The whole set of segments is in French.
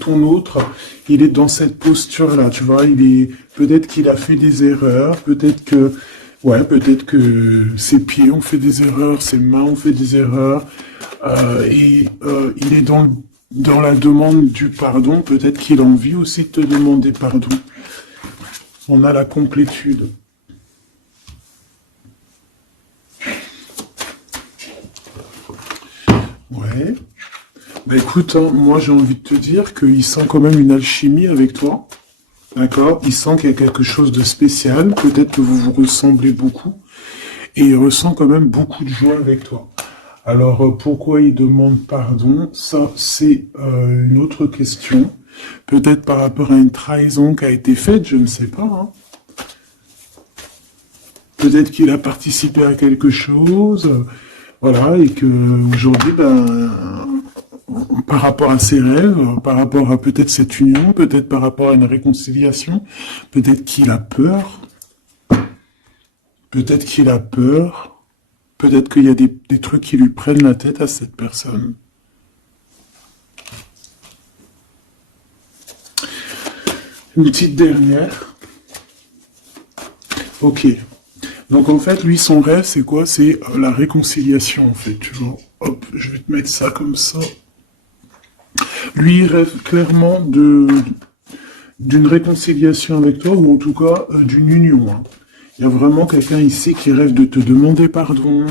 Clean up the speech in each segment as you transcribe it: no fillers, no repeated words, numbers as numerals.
ton autre, il est dans cette posture-là, tu vois, il est, peut-être qu'il a fait des erreurs, peut-être que ses pieds ont fait des erreurs, ses mains ont fait des erreurs, il est dans la demande du pardon, peut-être qu'il a envie aussi de te demander pardon. On a la complétude. Ouais. Bah écoute, hein, moi j'ai envie de te dire qu'il sent quand même une alchimie avec toi. D'accord? Il sent qu'il y a quelque chose de spécial. Peut-être que vous vous ressemblez beaucoup. Et il ressent quand même beaucoup de joie avec toi. Alors pourquoi il demande pardon? Ça, c'est une autre question. Peut-être par rapport à une trahison qui a été faite, je ne sais pas. Hein. Peut-être qu'il a participé à quelque chose. Voilà, et que aujourd'hui, par rapport à ses rêves, par rapport à peut-être cette union, peut-être par rapport à une réconciliation, peut-être qu'il a peur, peut-être qu'il a peur, peut-être qu'il y a des trucs qui lui prennent la tête à cette personne. Une petite dernière. Ok. Donc en fait, lui, son rêve, c'est quoi? C'est la réconciliation, en fait. Tu vois. Hop, je vais te mettre ça comme ça. Lui, il rêve clairement d'une réconciliation avec toi, ou en tout cas d'une union. Hein. Il y a vraiment quelqu'un ici qui rêve de te demander pardon.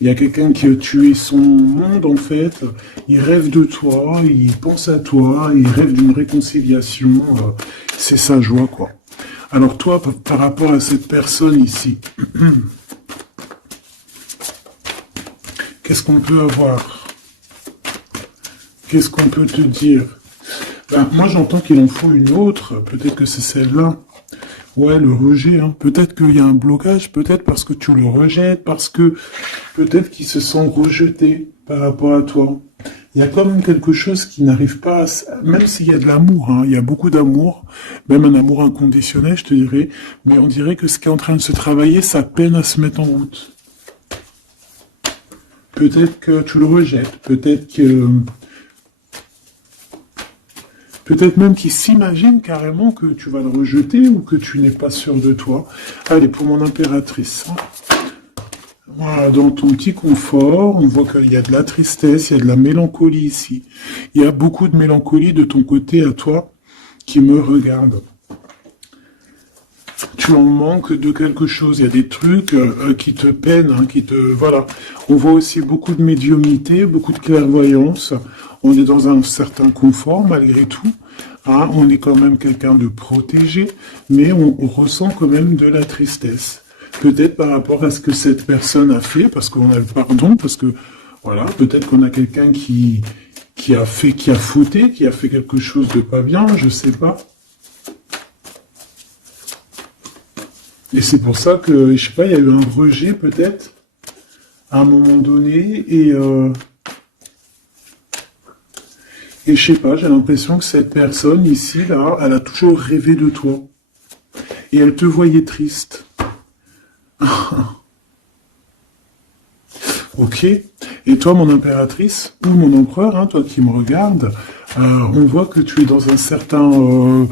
Il y a quelqu'un qui a tué son monde, en fait. Il rêve de toi, il pense à toi, il rêve d'une réconciliation. C'est sa joie, quoi. Alors toi, par rapport à cette personne ici, qu'est-ce qu'on peut avoir? Qu'est-ce qu'on peut te dire? Moi, j'entends qu'il en faut une autre. Peut-être que c'est celle-là. Ouais, le rejet. Hein. Peut-être qu'il y a un blocage. Peut-être parce que tu le rejettes. Parce que peut-être qu'il se sent rejeté par rapport à toi. Il y a quand même quelque chose qui n'arrive pas à... Même s'il y a de l'amour, hein, il y a beaucoup d'amour, même un amour inconditionnel, je te dirais. Mais on dirait que ce qui est en train de se travailler, ça peine à se mettre en route. Peut-être que tu le rejettes. Peut-être même qu'il s'imagine carrément que tu vas le rejeter ou que tu n'es pas sûr de toi. Allez, pour mon impératrice. Voilà, dans ton petit confort, on voit qu'il y a de la tristesse, il y a de la mélancolie ici. Il y a beaucoup de mélancolie de ton côté à toi qui me regarde. Tu en manques de quelque chose, il y a des trucs qui te peinent, hein, Voilà. On voit aussi beaucoup de médiumnité, beaucoup de clairvoyance. On est dans un certain confort malgré tout. Hein, on est quand même quelqu'un de protégé, mais on ressent quand même de la tristesse. Peut-être par rapport à ce que cette personne a fait, parce qu'on a le pardon, parce que, voilà, peut-être qu'on a quelqu'un qui a fauté, qui a fait quelque chose de pas bien, je sais pas. Et c'est pour ça que, je sais pas, il y a eu un rejet peut-être, à un moment donné, et je sais pas, j'ai l'impression que cette personne ici, là, elle a toujours rêvé de toi. Et elle te voyait triste. Ok. Et toi, mon impératrice, ou mon empereur, hein, toi qui me regardes, on voit que tu es dans un certain...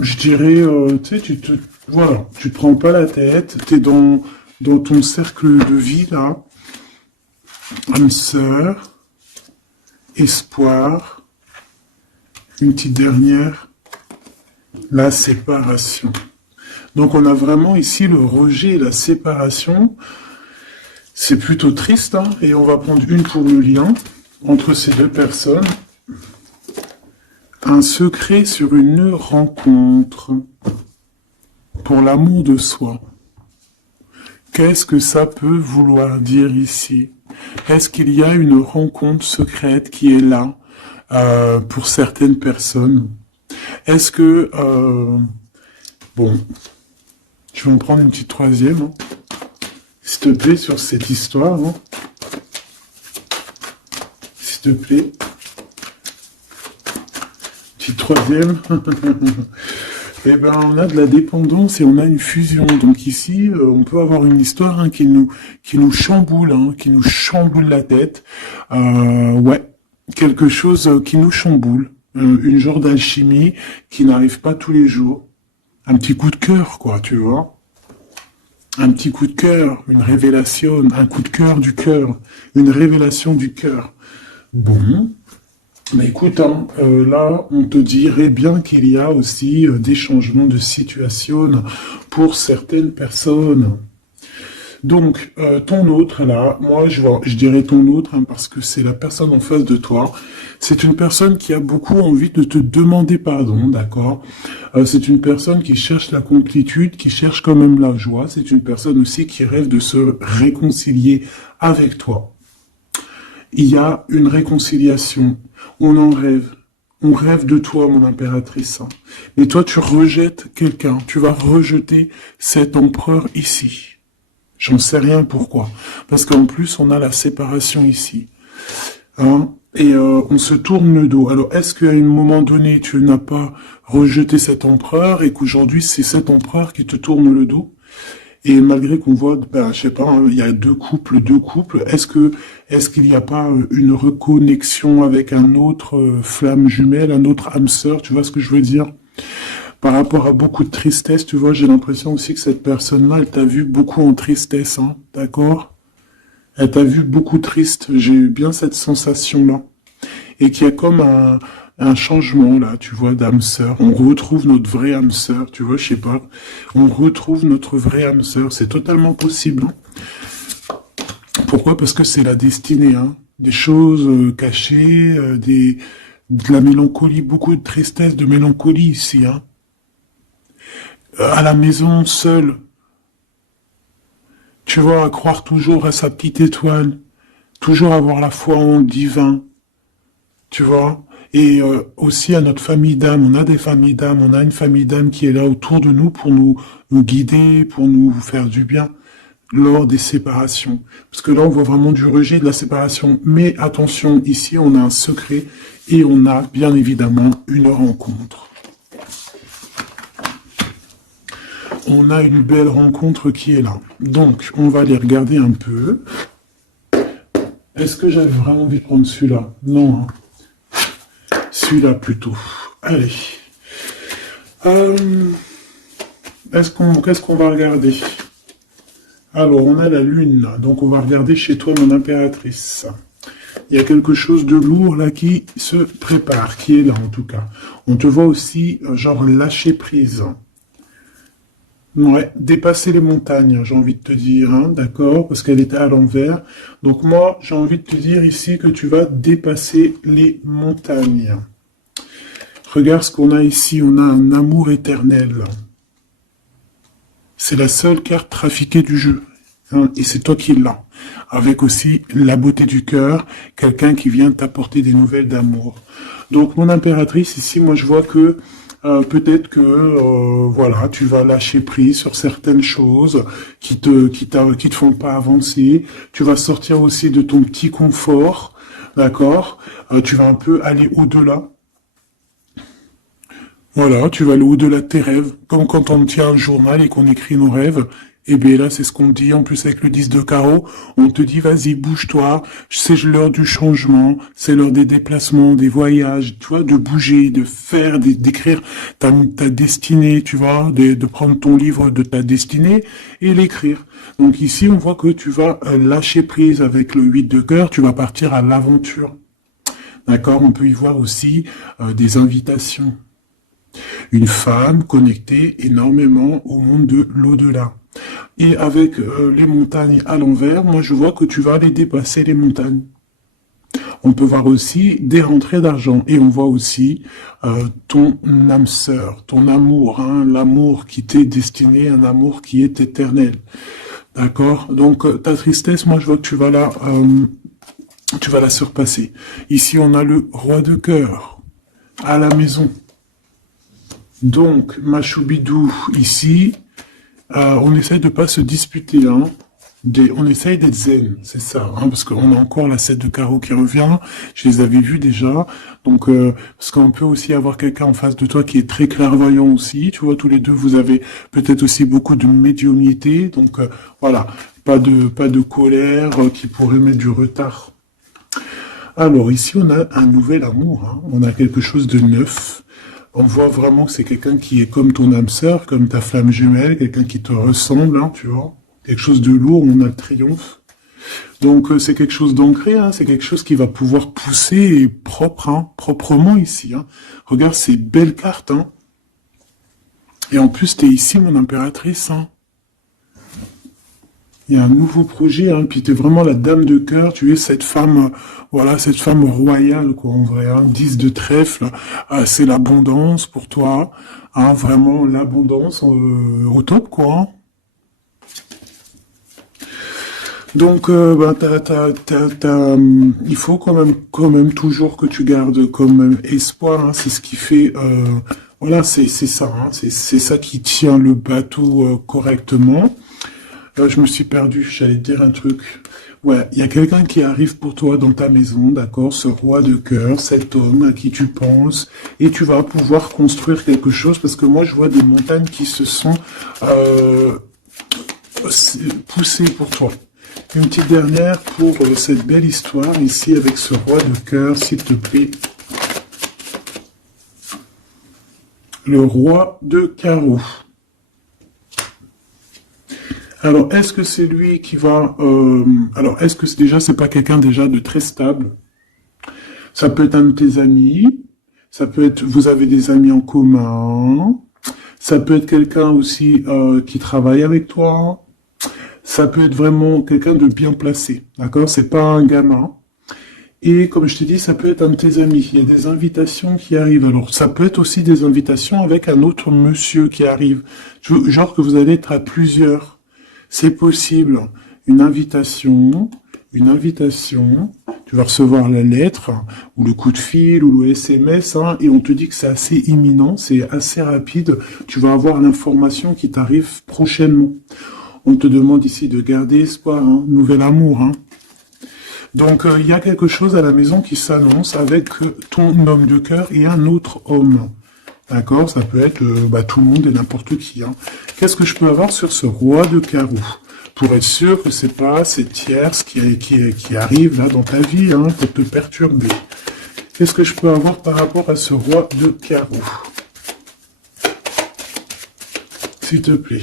je dirais, tu sais, voilà, tu te prends pas la tête, tu es dans ton cercle de vie, là. Âme sœur, espoir, une petite dernière, la séparation. Donc on a vraiment ici le rejet et la séparation. C'est plutôt triste, hein, et on va prendre une pour le lien entre ces deux personnes. Un secret sur une rencontre pour l'amour de soi. Qu'est-ce que ça peut vouloir dire ici? Est-ce qu'il y a une rencontre secrète qui est là pour certaines personnes? Est-ce que... bon, je vais en prendre une petite troisième, hein, s'il te plaît, sur cette histoire. Hein. S'il te plaît. Petite troisième. Eh ben, on a de la dépendance et on a une fusion. Donc ici, on peut avoir une histoire hein, qui nous chamboule, hein, qui nous chamboule la tête. Ouais. quelque chose qui nous chamboule, une genre d'alchimie qui n'arrive pas tous les jours. Un petit coup de cœur, quoi, tu vois. Un petit coup de cœur, une révélation, un coup de cœur, une révélation du cœur. Bon, mais écoute, hein, là, on te dirait bien qu'il y a aussi des changements de situation pour certaines personnes. Donc, ton autre, là, moi, je dirais ton autre, hein, parce que c'est la personne en face de toi. C'est une personne qui a beaucoup envie de te demander pardon, d'accord? C'est une personne qui cherche la complétude, qui cherche quand même la joie. C'est une personne aussi qui rêve de se réconcilier avec toi. Il y a une réconciliation. On en rêve. On rêve de toi, mon impératrice. Mais toi, tu rejettes quelqu'un. Tu vas rejeter cet empereur ici. J'en sais rien pourquoi. Parce qu'en plus, on a la séparation ici. Hein, et on se tourne le dos. Alors, est-ce qu'à un moment donné, tu n'as pas rejeté cet empereur et qu'aujourd'hui, c'est cet empereur qui te tourne le dos? Et malgré qu'on voit, ben, je sais pas, hein, il y a deux couples, est-ce qu'il n'y a pas une reconnexion avec un autre flamme jumelle, un autre âme sœur, tu vois ce que je veux dire? Par rapport à beaucoup de tristesse, tu vois, j'ai l'impression aussi que cette personne-là, elle t'a vu beaucoup en tristesse, hein, d'accord? Elle t'a vu beaucoup triste, j'ai eu bien cette sensation-là. Et qu'il y a comme un changement, là, tu vois, d'âme sœur. On retrouve notre vraie âme sœur, tu vois, je sais pas. On retrouve notre vraie âme sœur, c'est totalement possible. Hein. Pourquoi? Parce que c'est la destinée, hein. Des choses cachées, de la mélancolie, beaucoup de tristesse, de mélancolie ici, hein. À la maison, seul, tu vois, à croire toujours à sa petite étoile, toujours avoir la foi en le divin, tu vois, et aussi à notre famille d'âme. On a des familles d'âme, on a une famille d'âme qui est là autour de nous pour nous guider, pour nous faire du bien lors des séparations. Parce que là, on voit vraiment du rejet de la séparation. Mais attention, ici, on a un secret et on a bien évidemment une rencontre. On a une belle rencontre qui est là. Donc, on va aller regarder un peu. Est-ce que j'avais vraiment envie de prendre celui-là? Non. Hein. Celui-là plutôt. Allez. Qu'est-ce qu'on va regarder? Alors, on a la lune. Donc, on va regarder chez toi, mon impératrice. Il y a quelque chose de lourd là qui se prépare, qui est là en tout cas. On te voit aussi, genre, lâcher prise. Ouais, dépasser les montagnes, j'ai envie de te dire, hein, d'accord, parce qu'elle était à l'envers. Donc moi, j'ai envie de te dire ici que tu vas dépasser les montagnes. Regarde ce qu'on a ici, on a un amour éternel. C'est la seule carte trafiquée du jeu, hein, et c'est toi qui l'as. Avec aussi la beauté du cœur, quelqu'un qui vient t'apporter des nouvelles d'amour. Donc mon impératrice, ici, moi je vois que peut-être que voilà, tu vas lâcher prise sur certaines choses qui te font pas avancer. Tu vas sortir aussi de ton petit confort, d'accord. Tu vas un peu aller au-delà. Voilà, tu vas aller au-delà de tes rêves, comme quand on tient un journal et qu'on écrit nos rêves. Et bien là, c'est ce qu'on te dit, en plus avec le 10 de carreau, on te dit, vas-y, bouge-toi, c'est l'heure du changement, c'est l'heure des déplacements, des voyages, tu vois, de bouger, de faire, d'écrire ta destinée, tu vois, de prendre ton livre de ta destinée et l'écrire. Donc ici, on voit que tu vas lâcher prise avec le 8 de cœur, tu vas partir à l'aventure. D'accord? On peut y voir aussi des invitations. Une femme connectée énormément au monde de l'au-delà. Et avec les montagnes à l'envers, moi je vois que tu vas aller dépasser les montagnes. On peut voir aussi des rentrées d'argent. Et on voit aussi ton âme sœur, ton amour, hein, l'amour qui t'est destiné, un amour qui est éternel. D'accord? Donc ta tristesse, moi je vois que tu vas la surpasser. Ici on a le roi de cœur à la maison. Donc, Machoubidou, ici, on essaye de pas se disputer, hein. On essaye d'être zen, c'est ça, hein, parce qu'on a encore la 7 de carreau qui revient, je les avais vus déjà, donc, parce qu'on peut aussi avoir quelqu'un en face de toi qui est très clairvoyant aussi, tu vois, tous les deux, vous avez peut-être aussi beaucoup de médiumnité, donc, voilà, pas de colère qui pourrait mettre du retard. Alors, ici, on a un nouvel amour, hein. On a quelque chose de neuf. On voit vraiment que c'est quelqu'un qui est comme ton âme sœur, comme ta flamme jumelle, quelqu'un qui te ressemble, hein, tu vois. Quelque chose de lourd, on a le triomphe. Donc, c'est quelque chose d'ancré, hein, c'est quelque chose qui va pouvoir pousser et propre, hein, proprement ici, hein. Regarde ces belles cartes, hein. Et en plus, t'es ici, mon impératrice, hein. Il y a un nouveau projet, hein, puis tu es vraiment la dame de cœur, tu es cette femme, voilà, cette femme royale, quoi, en vrai, hein, 10 de trèfle, c'est l'abondance pour toi, hein, vraiment l'abondance au top, quoi, hein. Donc, bah, il faut quand même toujours que tu gardes comme espoir, hein, c'est ce qui fait, voilà, c'est ça, hein, c'est ça qui tient le bateau correctement. Je me suis perdu, j'allais te dire un truc. Ouais, il y a quelqu'un qui arrive pour toi dans ta maison, d'accord, ce roi de cœur, cet homme à qui tu penses, et tu vas pouvoir construire quelque chose, parce que moi je vois des montagnes qui se sont poussées pour toi. Une petite dernière pour cette belle histoire ici avec ce roi de cœur, s'il te plaît. Le roi de carreau. Alors, est-ce que c'est lui qui va... alors, est-ce que c'est pas quelqu'un déjà de très stable? Ça peut être un de tes amis, ça peut être... Vous avez des amis en commun, ça peut être quelqu'un aussi qui travaille avec toi, ça peut être vraiment quelqu'un de bien placé, d'accord? C'est pas un gamin. Et comme je t'ai dit, ça peut être un de tes amis. Il y a des invitations qui arrivent. Alors, ça peut être aussi des invitations avec un autre monsieur qui arrive. Genre que vous allez être à plusieurs. C'est possible. Une invitation, tu vas recevoir la lettre, ou le coup de fil, ou le SMS, hein, et on te dit que c'est assez imminent, c'est assez rapide, tu vas avoir l'information qui t'arrive prochainement. On te demande ici de garder espoir, hein, nouvel amour, hein. Donc, il y a quelque chose à la maison qui s'annonce avec ton homme de cœur et un autre homme. D'accord? Ça peut être tout le monde et n'importe qui, hein. Qu'est-ce que je peux avoir sur ce roi de carreau? Pour être sûr que c'est pas cette tierce qui arrive là dans ta vie, hein, pour te perturber. Qu'est-ce que je peux avoir par rapport à ce roi de carreau? S'il te plaît.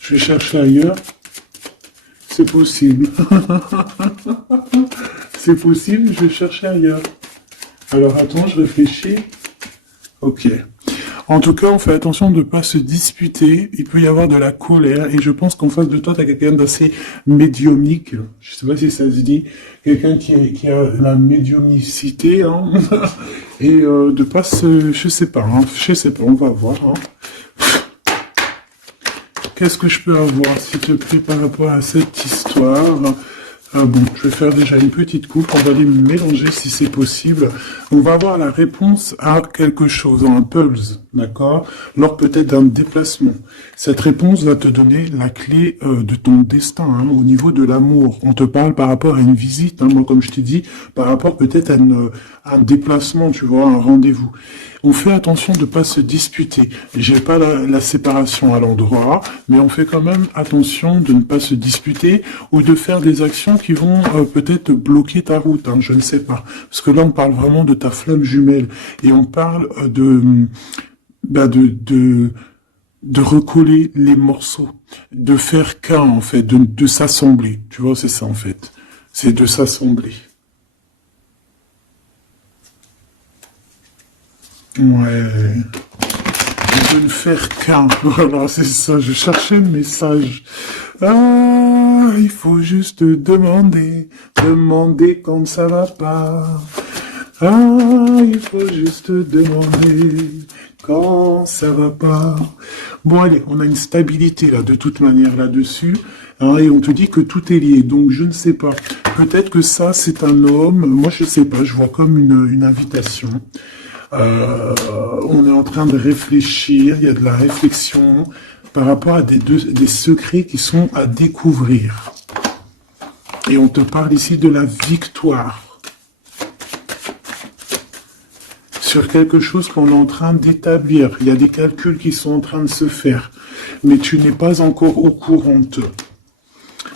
Je vais chercher ailleurs. C'est possible. C'est possible, je vais chercher ailleurs. Alors attends, je réfléchis. Ok. En tout cas, on fait attention de ne pas se disputer. Il peut y avoir de la colère. Et je pense qu'en face de toi, tu as quelqu'un d'assez médiumnique. Je sais pas si ça se dit. Quelqu'un qui a la médiumnicité. Hein. Et de pas se... Je sais pas, on va voir. Hein. Qu'est-ce que je peux avoir, s'il te plaît, par rapport à cette histoire? Bon, je vais faire déjà une petite coupe, on va les mélanger si c'est possible. On va avoir la réponse à quelque chose, un puzzle, d'accord? Lors peut-être d'un déplacement. Cette réponse va te donner la clé de ton destin, hein, au niveau de l'amour. On te parle par rapport à une visite, hein, moi comme je t'ai dit, par rapport peut-être à un déplacement, tu vois, un rendez-vous. On fait attention de ne pas se disputer. J'ai pas la séparation à l'endroit, mais on fait quand même attention de ne pas se disputer ou de faire des actions qui vont peut-être bloquer ta route, hein, je ne sais pas. Parce que là, on parle vraiment de ta flamme jumelle et on parle de recoller les morceaux, de faire qu'un en fait, de s'assembler. Tu vois, c'est ça en fait. C'est de s'assembler. Ouais. De ne faire qu'un. Voilà, c'est ça. Je cherchais le message. Ah, il faut juste demander quand ça va pas. Ah, il faut juste demander quand ça va pas. Bon, allez, on a une stabilité là, de toute manière là-dessus. Hein, et on te dit que tout est lié. Donc, je ne sais pas. Peut-être que ça, c'est un homme. Moi, je sais pas. Je vois comme une invitation. On est en train de réfléchir, il y a de la réflexion par rapport à des secrets qui sont à découvrir. Et on te parle ici de la victoire. Sur quelque chose qu'on est en train d'établir. Il y a des calculs qui sont en train de se faire. mais tu n'es pas encore au courant.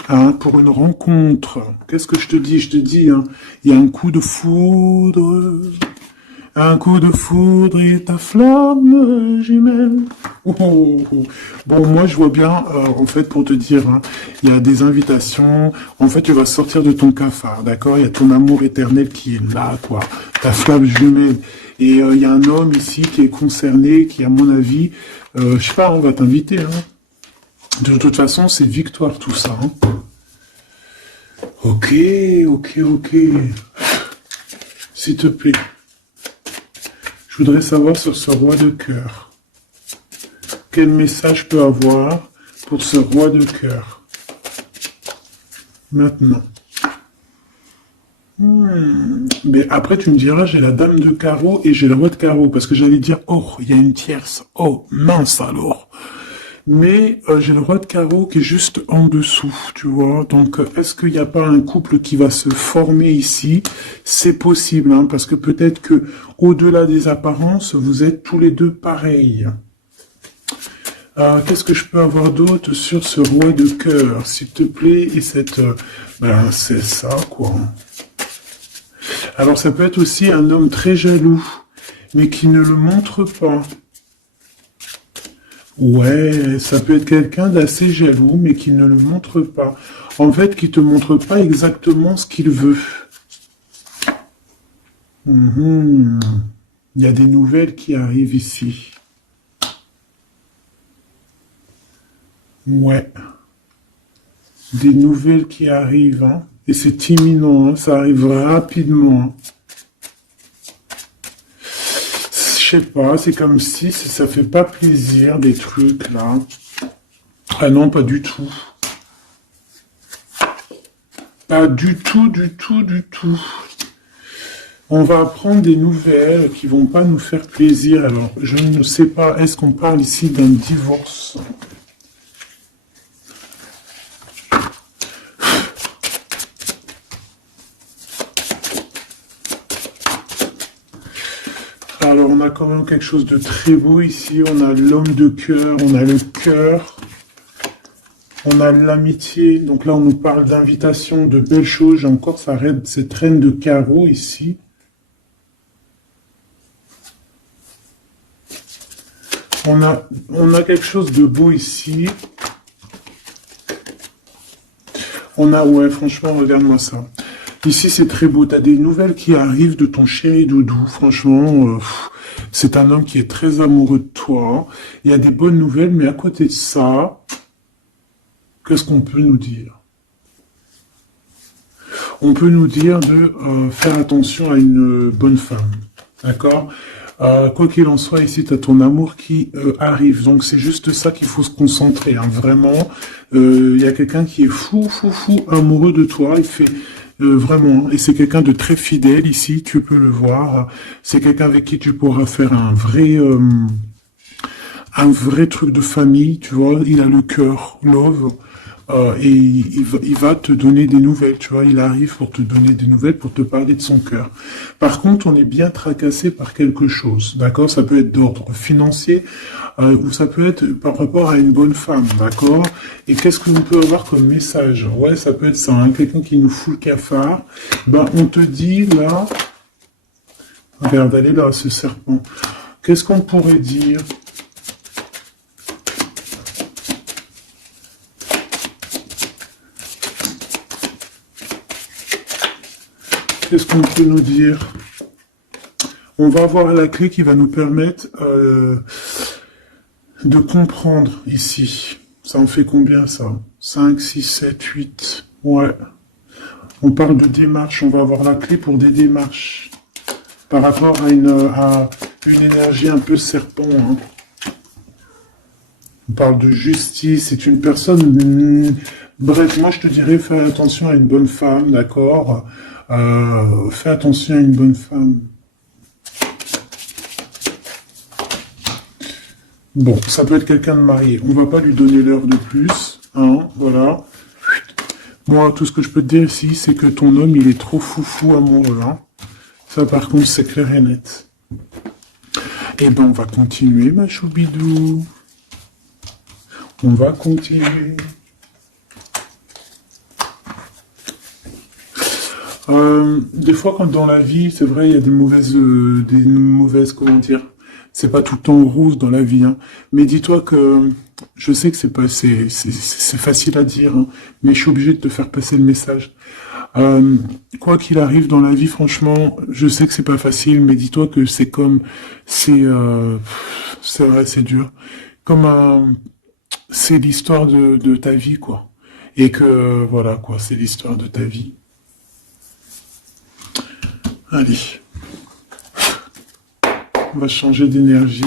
Hein, pour une rencontre, qu'est-ce que je te dis? Je te dis, hein, il y a un coup de foudre. Un coup de foudre et ta flamme jumelle. Oh, oh, oh. Bon, moi, je vois bien, en fait, pour te dire, hein, il y a des invitations. En fait, tu vas sortir de ton cafard, d'accord? Il y a ton amour éternel qui est là, quoi. Ta flamme jumelle. Et il y a un homme ici qui est concerné, qui, à mon avis, je sais pas, on va t'inviter, hein. De toute façon, c'est victoire, tout ça, hein. Ok, ok, ok. S'il te plaît. Je voudrais savoir sur ce roi de cœur. Quel message je peux avoir pour ce roi de cœur? Maintenant. Mais après, tu me diras, j'ai la dame de carreau et j'ai le roi de carreau. Parce que j'allais dire, oh, il y a une tierce. Oh, mince alors. Mais j'ai le roi de carreau qui est juste en dessous, tu vois. Donc, est-ce qu'il n'y a pas un couple qui va se former ici? C'est possible, hein, parce que peut-être que au-delà des apparences, vous êtes tous les deux pareils. Qu'est-ce que je peux avoir d'autre sur ce roi de cœur, s'il te plaît? Et cette... ben, c'est ça, quoi. Alors, ça peut être aussi un homme très jaloux, mais qui ne le montre pas. Ouais, ça peut être quelqu'un d'assez jaloux, mais qui ne le montre pas. En fait, qui te montre pas exactement ce qu'il veut. Il y a des nouvelles qui arrivent ici. Ouais. Des nouvelles qui arrivent, hein. Et c'est imminent, hein. Ça arrive rapidement, hein. Je sais pas, c'est comme si ça fait pas plaisir, des trucs, là. Ah non, pas du tout. Pas du tout, du tout, du tout. On va apprendre des nouvelles qui vont pas nous faire plaisir. Alors, je ne sais pas, est-ce qu'on parle ici d'un divorce? Alors, on a quand même quelque chose de très beau ici. On a l'homme de cœur, on a le cœur, on a l'amitié. Donc là, on nous parle d'invitation, de belles choses. J'ai encore cette reine de carreau ici. On a quelque chose de beau ici. Ouais, franchement, regarde-moi ça. Ici, c'est très beau. Tu as des nouvelles qui arrivent de ton chéri doudou. Franchement, c'est un homme qui est très amoureux de toi. Il y a des bonnes nouvelles, mais à côté de ça, qu'est-ce qu'on peut nous dire? On peut nous dire de faire attention à une bonne femme. D'accord? Quoi qu'il en soit, ici, tu as ton amour qui arrive. Donc, c'est juste ça qu'il faut se concentrer. Hein. Vraiment, il y a quelqu'un qui est fou amoureux de toi. Il fait... vraiment, et c'est quelqu'un de très fidèle ici, tu peux le voir. C'est quelqu'un avec qui tu pourras faire un vrai truc de famille, tu vois. Il a le cœur, love, et il va te donner des nouvelles, tu vois. Il arrive pour te donner des nouvelles, pour te parler de son cœur. Par contre, on est bien tracassé par quelque chose, d'accord? Ça peut être d'ordre financier, ou ça peut être par rapport à une bonne femme, d'accord? Et qu'est-ce que l'on peut avoir comme message? Ouais, ça peut être ça, hein, quelqu'un qui nous fout le cafard. Ben, on te dit, là... Regarde, elle est là, ce serpent. Qu'est-ce qu'on pourrait dire? Qu'est-ce qu'on peut nous dire? On va avoir la clé qui va nous permettre de comprendre ici. Ça en fait combien, ça? 5, 6, 7, 8. Ouais. On parle de démarche. On va avoir la clé pour des démarches. Par rapport à une énergie un peu serpent. Hein. On parle de justice. C'est une personne... bref, moi, je te dirais, fais attention à une bonne femme, d'accord? Fais attention à une bonne femme. Bon, ça peut être quelqu'un de marié. On va pas lui donner l'heure de plus. Hein, voilà. Moi, tout ce que je peux te dire ici, c'est que ton homme, il est trop foufou amoureux. Hein. Ça, par contre, c'est clair et net. Eh ben, on va continuer, ma choubidou. On va continuer. Des fois, quand dans la vie, c'est vrai, il y a des mauvaises, comment dire, c'est pas tout le temps rose dans la vie, hein. Mais dis-toi que, je sais que c'est facile à dire, hein, mais je suis obligé de te faire passer le message. Quoi qu'il arrive dans la vie, franchement, je sais que c'est pas facile, mais dis-toi que c'est vrai, c'est dur. Comme c'est l'histoire de ta vie, quoi. Et que, voilà, quoi, c'est l'histoire de ta vie. Allez, on va changer d'énergie.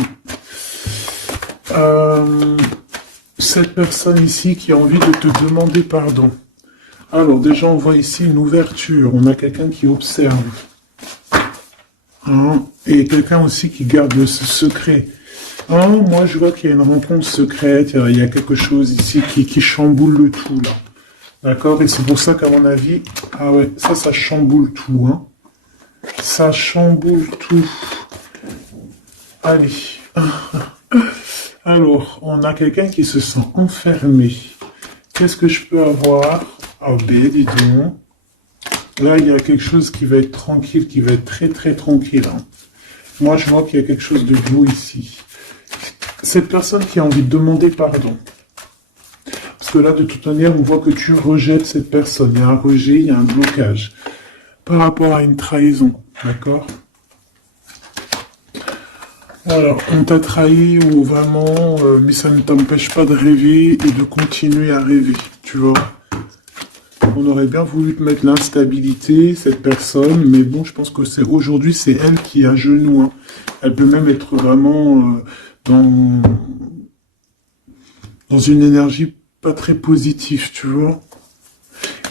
Cette personne ici qui a envie de te demander pardon. Alors, déjà, on voit ici une ouverture. On a quelqu'un qui observe. Hein, et quelqu'un aussi qui garde ce secret. Hein, moi, je vois qu'il y a une rencontre secrète. Il y a quelque chose ici qui chamboule le tout, là. D'accord? Et c'est pour ça qu'à mon avis... Ah ouais, ça chamboule tout, hein. Ça chamboule tout. Allez. Alors, on a quelqu'un qui se sent enfermé. Qu'est-ce que je peux avoir? Ah ben, dis donc. Là, il y a quelque chose qui va être tranquille, qui va être très très tranquille, hein. Moi, je vois qu'il y a quelque chose de beau ici. Cette personne qui a envie de demander pardon. Parce que là, de toute manière, on voit que tu rejettes cette personne. Il y a un rejet, il y a un blocage. Par rapport à une trahison, d'accord? Alors, on t'a trahi ou vraiment, mais ça ne t'empêche pas de rêver et de continuer à rêver, tu vois? On aurait bien voulu te mettre l'instabilité, cette personne, mais bon, je pense que aujourd'hui, c'est elle qui est à genoux, hein. Elle peut même être vraiment dans, dans une énergie pas très positive, tu vois?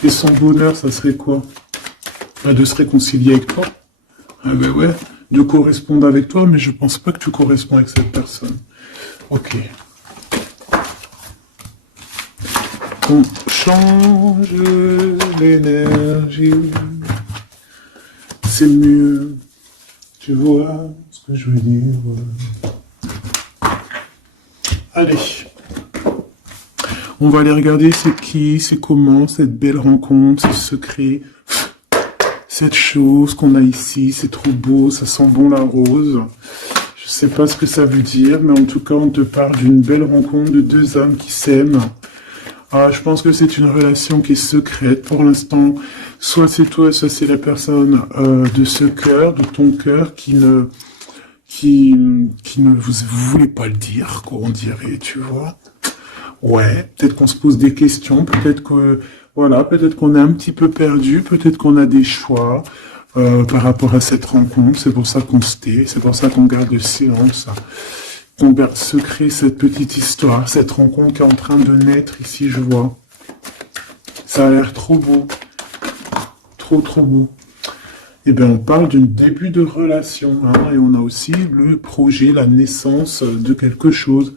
Et son bonheur, ça serait quoi? De se réconcilier avec toi. Ah ben ouais, de correspondre avec toi, mais je pense pas que tu corresponds avec cette personne. Ok. On change l'énergie. C'est mieux. Tu vois ce que je veux dire? Allez. On va aller regarder c'est qui, c'est comment, cette belle rencontre, ce secret. Cette chose qu'on a ici, c'est trop beau, ça sent bon la rose. Je sais pas ce que ça veut dire, mais en tout cas, on te parle d'une belle rencontre de deux âmes qui s'aiment. Ah, je pense que c'est une relation qui est secrète pour l'instant. Soit c'est toi, soit c'est la personne de ce cœur, de ton cœur, qui ne vous voulez pas le dire, quoi, on dirait, tu vois. Ouais, peut-être qu'on se pose des questions, peut-être que voilà, peut-être qu'on est un petit peu perdu, peut-être qu'on a des choix par rapport à cette rencontre. C'est pour ça qu'on se tait, c'est pour ça qu'on garde le silence, qu'on garde secret cette petite histoire, cette rencontre qui est en train de naître ici, je vois. Ça a l'air trop beau, trop trop beau. Eh bien, on parle d'un début de relation, hein, et on a aussi le projet, la naissance de quelque chose.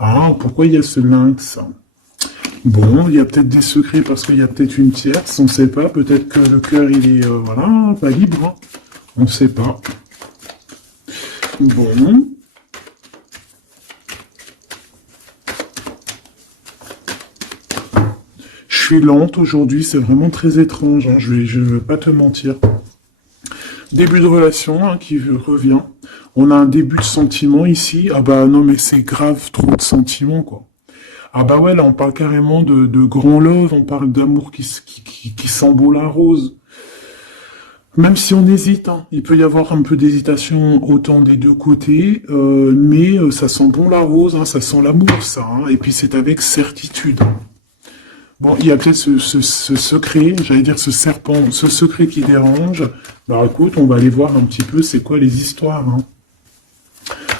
Ah, pourquoi il y a ce lynx? Bon, il y a peut-être des secrets parce qu'il y a peut-être une tierce, on ne sait pas. Peut-être que le cœur, il est, voilà, pas libre, hein. On ne sait pas. Bon. Je suis lente aujourd'hui, c'est vraiment très étrange, hein, je ne veux pas te mentir. Début de relation, hein, qui revient. On a un début de sentiment ici. Ah bah non, mais c'est grave, trop de sentiments, quoi. Ah bah ouais, là, on parle carrément de grand love, on parle d'amour qui sent beau la rose. Même si on hésite, hein, il peut y avoir un peu d'hésitation autant des deux côtés, mais ça sent bon la rose, hein, ça sent l'amour, ça. Hein, et puis c'est avec certitude. Bon, il y a peut-être ce secret, j'allais dire ce serpent, ce secret qui dérange. Bah écoute, on va aller voir un petit peu c'est quoi les histoires. Hein.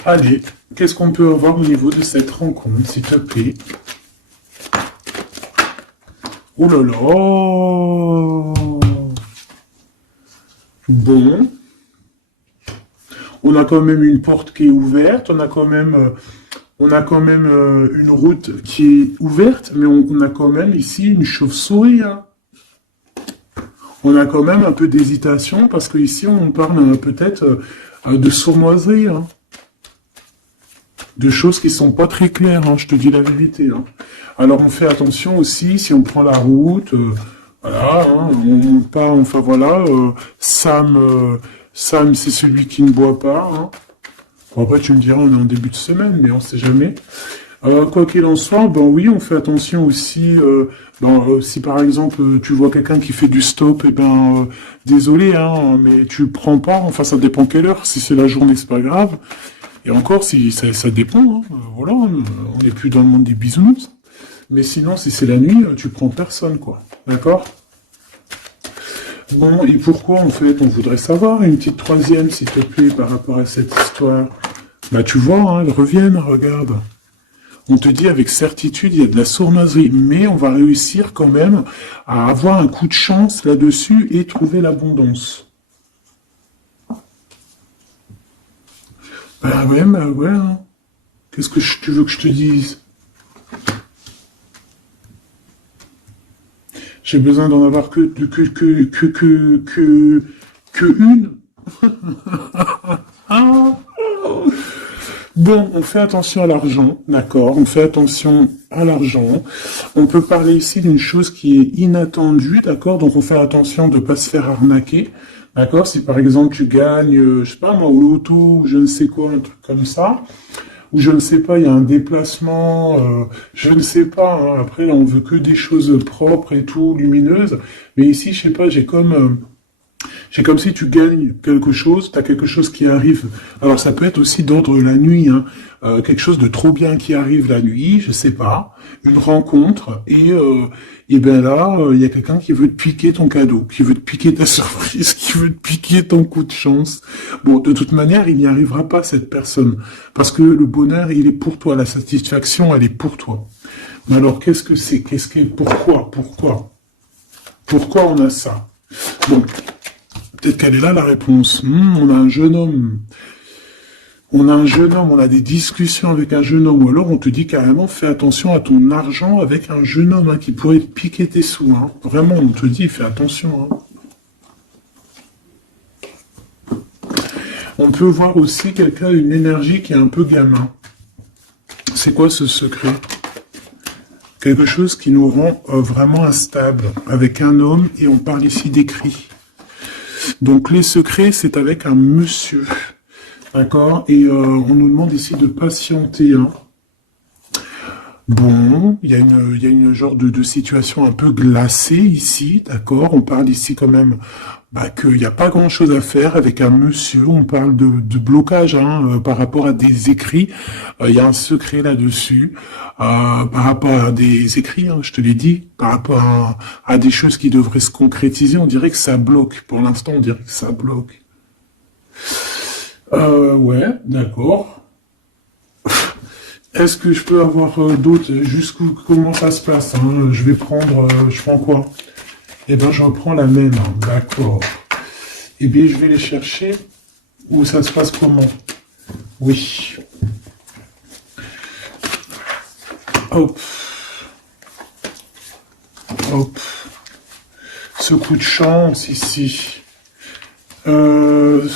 Allez, qu'est-ce qu'on peut avoir au niveau de cette rencontre, s'il te plaît? Oh là là! Bon. On a quand même une porte qui est ouverte, on a quand même une route qui est ouverte, mais on a quand même ici une chauve-souris. Hein. On a quand même un peu d'hésitation, parce qu'ici on parle peut-être de sournoiserie. Hein. de choses qui sont pas très claires, hein, je te dis la vérité. Hein. Alors on fait attention aussi si on prend la route, voilà, hein, on part, enfin voilà, Sam c'est celui qui ne boit pas. Hein. Bon, après tu me diras, on est en début de semaine, mais on sait jamais. Quoi qu'il en soit, ben oui, on fait attention aussi. Si par exemple tu vois quelqu'un qui fait du stop, et ben désolé, hein, mais tu prends pas. Enfin, ça dépend quelle heure. Si c'est la journée, c'est pas grave. Et encore, si ça dépend. Hein, voilà, on n'est plus dans le monde des bisounours. Mais sinon, si c'est la nuit, tu prends personne, quoi. D'accord? Bon, et pourquoi en fait on voudrait savoir une petite troisième, s'il te plaît, par rapport à cette histoire? Bah tu vois, hein, elles reviennent, regarde. On te dit avec certitude, il y a de la sournoiserie, mais on va réussir quand même à avoir un coup de chance là-dessus et trouver l'abondance. Bah ouais, hein. Qu'est-ce que tu veux que je te dise? J'ai besoin d'en avoir que une. Ah. Bon, on fait attention à l'argent, d'accord, on fait attention à l'argent. On peut parler ici d'une chose qui est inattendue, d'accord, donc on fait attention de ne pas se faire arnaquer, d'accord. Si par exemple tu gagnes, je sais pas moi, au loto, ou je ne sais quoi, un truc comme ça, ou je ne sais pas, il y a un déplacement, je ne sais pas, hein, après là, on veut que des choses propres et tout, lumineuses, mais ici, je sais pas, c'est comme si tu gagnes quelque chose, tu as quelque chose qui arrive. Alors ça peut être aussi d'ordre la nuit, hein. Quelque chose de trop bien qui arrive la nuit, je sais pas, une rencontre, et ben là, il y a quelqu'un qui veut te piquer ton cadeau, qui veut te piquer ta surprise, qui veut te piquer ton coup de chance. Bon, de toute manière, il n'y arrivera pas, cette personne, parce que le bonheur, il est pour toi, la satisfaction, elle est pour toi. Mais alors, qu'est-ce que c'est? Pourquoi on a ça? Bon, peut-être qu'elle est là la réponse. On a un jeune homme. On a des discussions avec un jeune homme. Ou alors on te dit carrément, fais attention à ton argent avec un jeune homme, hein, qui pourrait te piquer tes sous. Hein. Vraiment, on te dit, fais attention. Hein. On peut voir aussi quelqu'un, une énergie qui est un peu gamin. C'est quoi ce secret? Quelque chose qui nous rend vraiment instable avec un homme, et on parle ici d'écrit. Donc les secrets, c'est avec un monsieur, d'accord? Et on nous demande ici de patienter. Hein. Bon, il y a une genre de situation un peu glacée ici, d'accord? On parle ici quand même qu'il n'y a pas grand-chose à faire avec un monsieur. On parle de blocage, hein, par rapport à des écrits. Il y a un secret là-dessus. Par rapport à des écrits, hein, je te l'ai dit, par rapport à des choses qui devraient se concrétiser, on dirait que ça bloque. Pour l'instant, on dirait que ça bloque. Ouais, d'accord. Est-ce que je peux avoir d'autres, comment ça se passe, hein? Je vais prendre, je prends quoi? Eh ben, je reprends la même, hein. D'accord. Eh bien, je vais les chercher. Où ça se passe comment? Oui. Hop. Hop. Ce coup de chance ici. Ce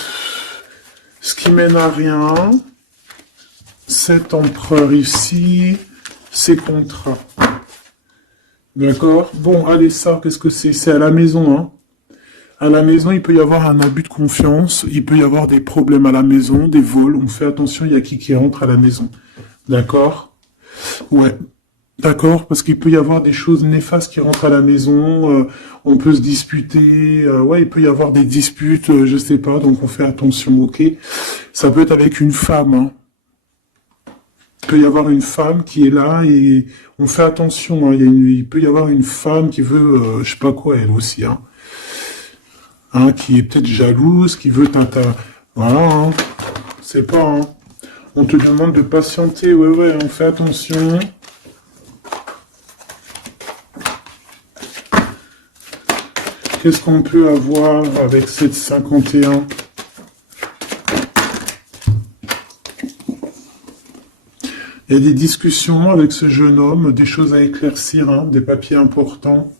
qui mène à rien. Cet empereur ici. Ces contrats. D'accord? Bon, allez, ça, qu'est-ce que c'est? C'est à la maison, hein. À la maison, il peut y avoir un abus de confiance, il peut y avoir des problèmes à la maison, des vols. On fait attention, il y a qui rentre à la maison. D'accord? Ouais. D'accord, parce qu'il peut y avoir des choses néfastes qui rentrent à la maison, on peut se disputer, ouais, il peut y avoir des disputes, je sais pas, donc on fait attention, ok? Ça peut être avec une femme, hein. Il peut y avoir une femme qui est là et on fait attention, hein. Il peut y avoir une femme qui veut, je sais pas quoi, elle aussi, hein. Hein, qui est peut-être jalouse, qui veut voilà, hein. C'est pas, hein. On te demande de patienter, ouais, on fait attention. Qu'est-ce qu'on peut avoir avec cette 51? Il y a des discussions avec ce jeune homme, des choses à éclaircir, hein, des papiers importants.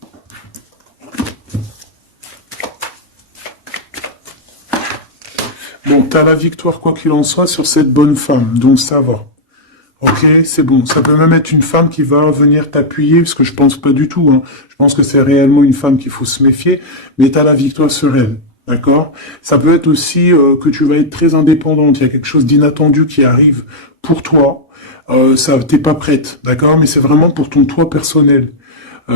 Bon, t'as la victoire quoi qu'il en soit sur cette bonne femme, donc ça va. Ok, c'est bon. Ça peut même être une femme qui va venir t'appuyer, parce que je pense pas du tout, hein. Je pense que c'est réellement une femme qu'il faut se méfier, mais tu as la victoire sur elle. D'accord? Ça peut être aussi que tu vas être très indépendante. Il y a quelque chose d'inattendu qui arrive pour toi. Ça, t'es pas prête, d'accord? Mais c'est vraiment pour ton toi personnel.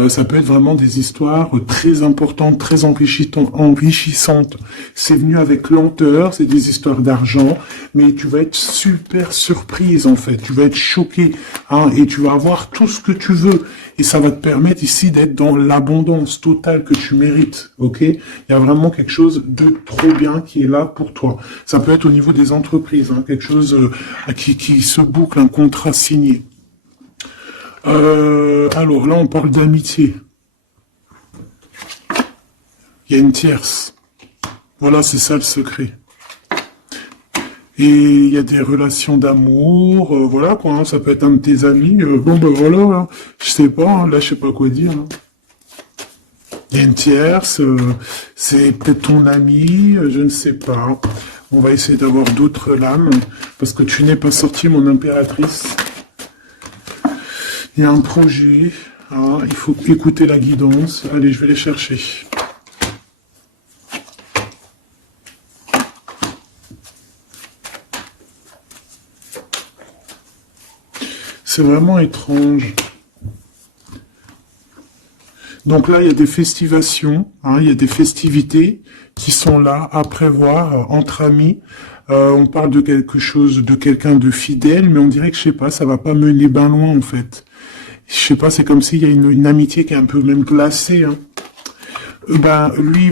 Ça peut être vraiment des histoires très importantes, très enrichissantes. C'est venu avec lenteur, c'est des histoires d'argent, mais tu vas être super surprise en fait. Tu vas être choqué, hein, et tu vas avoir tout ce que tu veux. Et ça va te permettre ici d'être dans l'abondance totale que tu mérites. Ok? Il y a vraiment quelque chose de trop bien qui est là pour toi. Ça peut être au niveau des entreprises, hein, quelque chose qui se boucle, un contrat signé. Alors là, on parle d'amitié. Il y a une tierce. Voilà, c'est ça le secret. Et il y a des relations d'amour, voilà quoi, hein, ça peut être un de tes amis. Bon ben voilà, hein, je sais pas, hein, là je sais pas quoi dire. Hein. Il y a une tierce, c'est peut-être ton ami, je ne sais pas. On va essayer d'avoir d'autres lames, parce que tu n'es pas sorti, mon impératrice. Il y a un projet, hein, il faut écouter la guidance. Allez, je vais les chercher. C'est vraiment étrange. Donc là, il y a des festivations, hein, il y a des festivités qui sont là à prévoir entre amis. On parle de quelque chose, de quelqu'un de fidèle, mais on dirait que, je sais pas, ça va pas mener ben loin en fait. Je sais pas, c'est comme s'il y a une amitié qui est un peu même glacée. Hein. Ben, lui,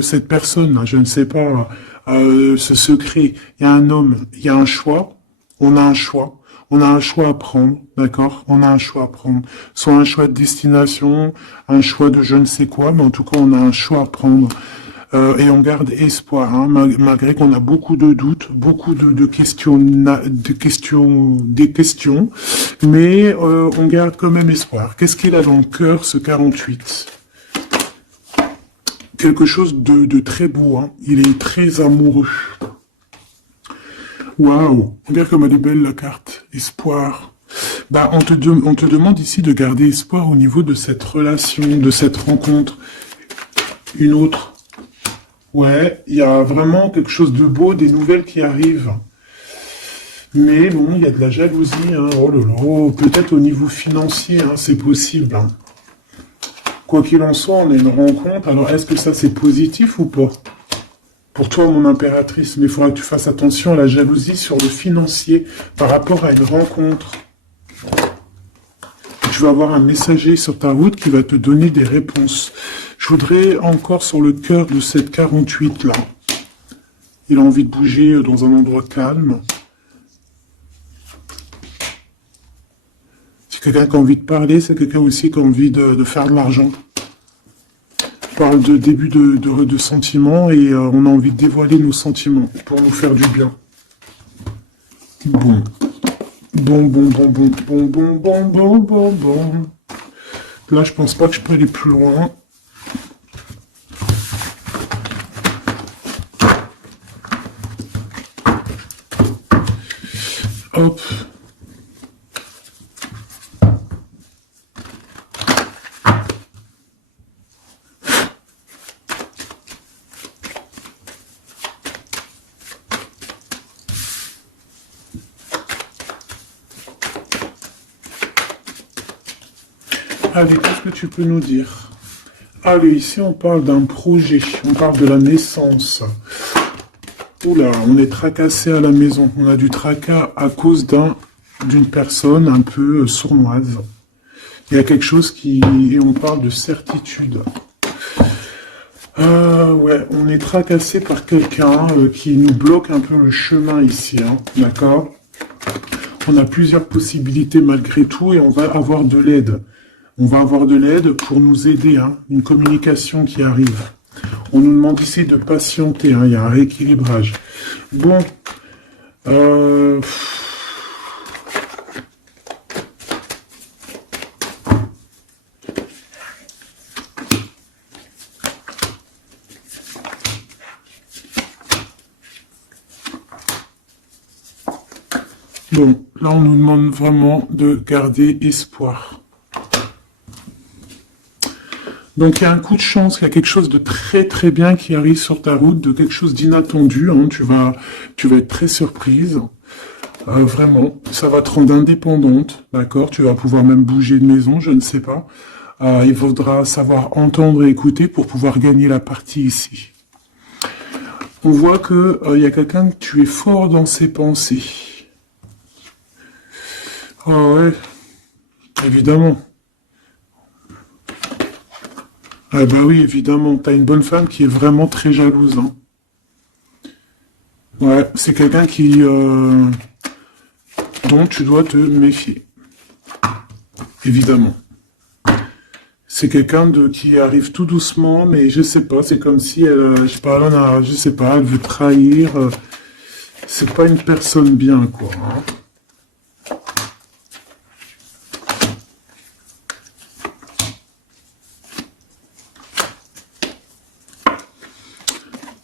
cette personne, je ne sais pas, ce secret, il y a un homme, il y a un choix, on a un choix. On a un choix à prendre, d'accord? On a un choix à prendre. Soit un choix de destination, un choix de je ne sais quoi, mais en tout cas, on a un choix à prendre. Et on garde espoir, hein, malgré qu'on a beaucoup de doutes, beaucoup de questions, des questions, mais on garde quand même espoir. Qu'est-ce qu'il a dans le cœur, ce 48? Quelque chose de très beau, hein. Il est très amoureux. Waouh, regarde comme elle est belle la carte. Espoir. Bah, on te demande ici de garder espoir au niveau de cette relation, de cette rencontre. Une autre. Ouais, il y a vraiment quelque chose de beau, des nouvelles qui arrivent. Mais bon, il y a de la jalousie, hein. Oh là là, peut-être au niveau financier, hein, c'est possible. Hein. Quoi qu'il en soit, on a une rencontre. Alors, est-ce que ça c'est positif ou pas? Pour toi, mon impératrice, mais il faudra que tu fasses attention à la jalousie sur le financier par rapport à une rencontre. Tu vas avoir un messager sur ta route qui va te donner des réponses. Je voudrais encore sur le cœur de cette 48 là. Il a envie de bouger dans un endroit calme. C'est quelqu'un qui a envie de parler, c'est quelqu'un aussi qui a envie de faire de l'argent. On parle de début de sentiments et on a envie de dévoiler nos sentiments pour nous faire du bien. Bon. Bon. Là, je pense pas que je peux aller plus loin. Hop. Allez, qu'est-ce que tu peux nous dire? Allez, ici on parle d'un projet, on parle de la naissance. Oula, on est tracassé à la maison. On a du tracas à cause d'une personne un peu sournoise. Il y a quelque chose et on parle de certitude. Ouais, on est tracassé par quelqu'un qui nous bloque un peu le chemin ici, hein, d'accord? On a plusieurs possibilités malgré tout et on va avoir de l'aide. On va avoir de l'aide pour nous aider, hein, une communication qui arrive. On nous demande ici de patienter, hein, il y a un rééquilibrage. Bon, bon, là, on nous demande vraiment de garder espoir. Donc, il y a un coup de chance, il y a quelque chose de très très bien qui arrive sur ta route, de quelque chose d'inattendu. Hein, tu vas être très surprise. Vraiment, ça va te rendre indépendante, d'accord? Tu vas pouvoir même bouger de maison, je ne sais pas. Il faudra savoir entendre et écouter pour pouvoir gagner la partie ici. On voit que y a quelqu'un que tu es fort dans ses pensées. Ah ouais, évidemment. Ah bah oui, évidemment. T'as une bonne femme qui est vraiment très jalouse. Hein. Ouais, c'est quelqu'un dont tu dois te méfier. Évidemment. C'est quelqu'un qui arrive tout doucement, mais je sais pas, c'est comme si elle, je sais pas, je sais pas, elle veut trahir. C'est pas une personne bien, quoi. Hein.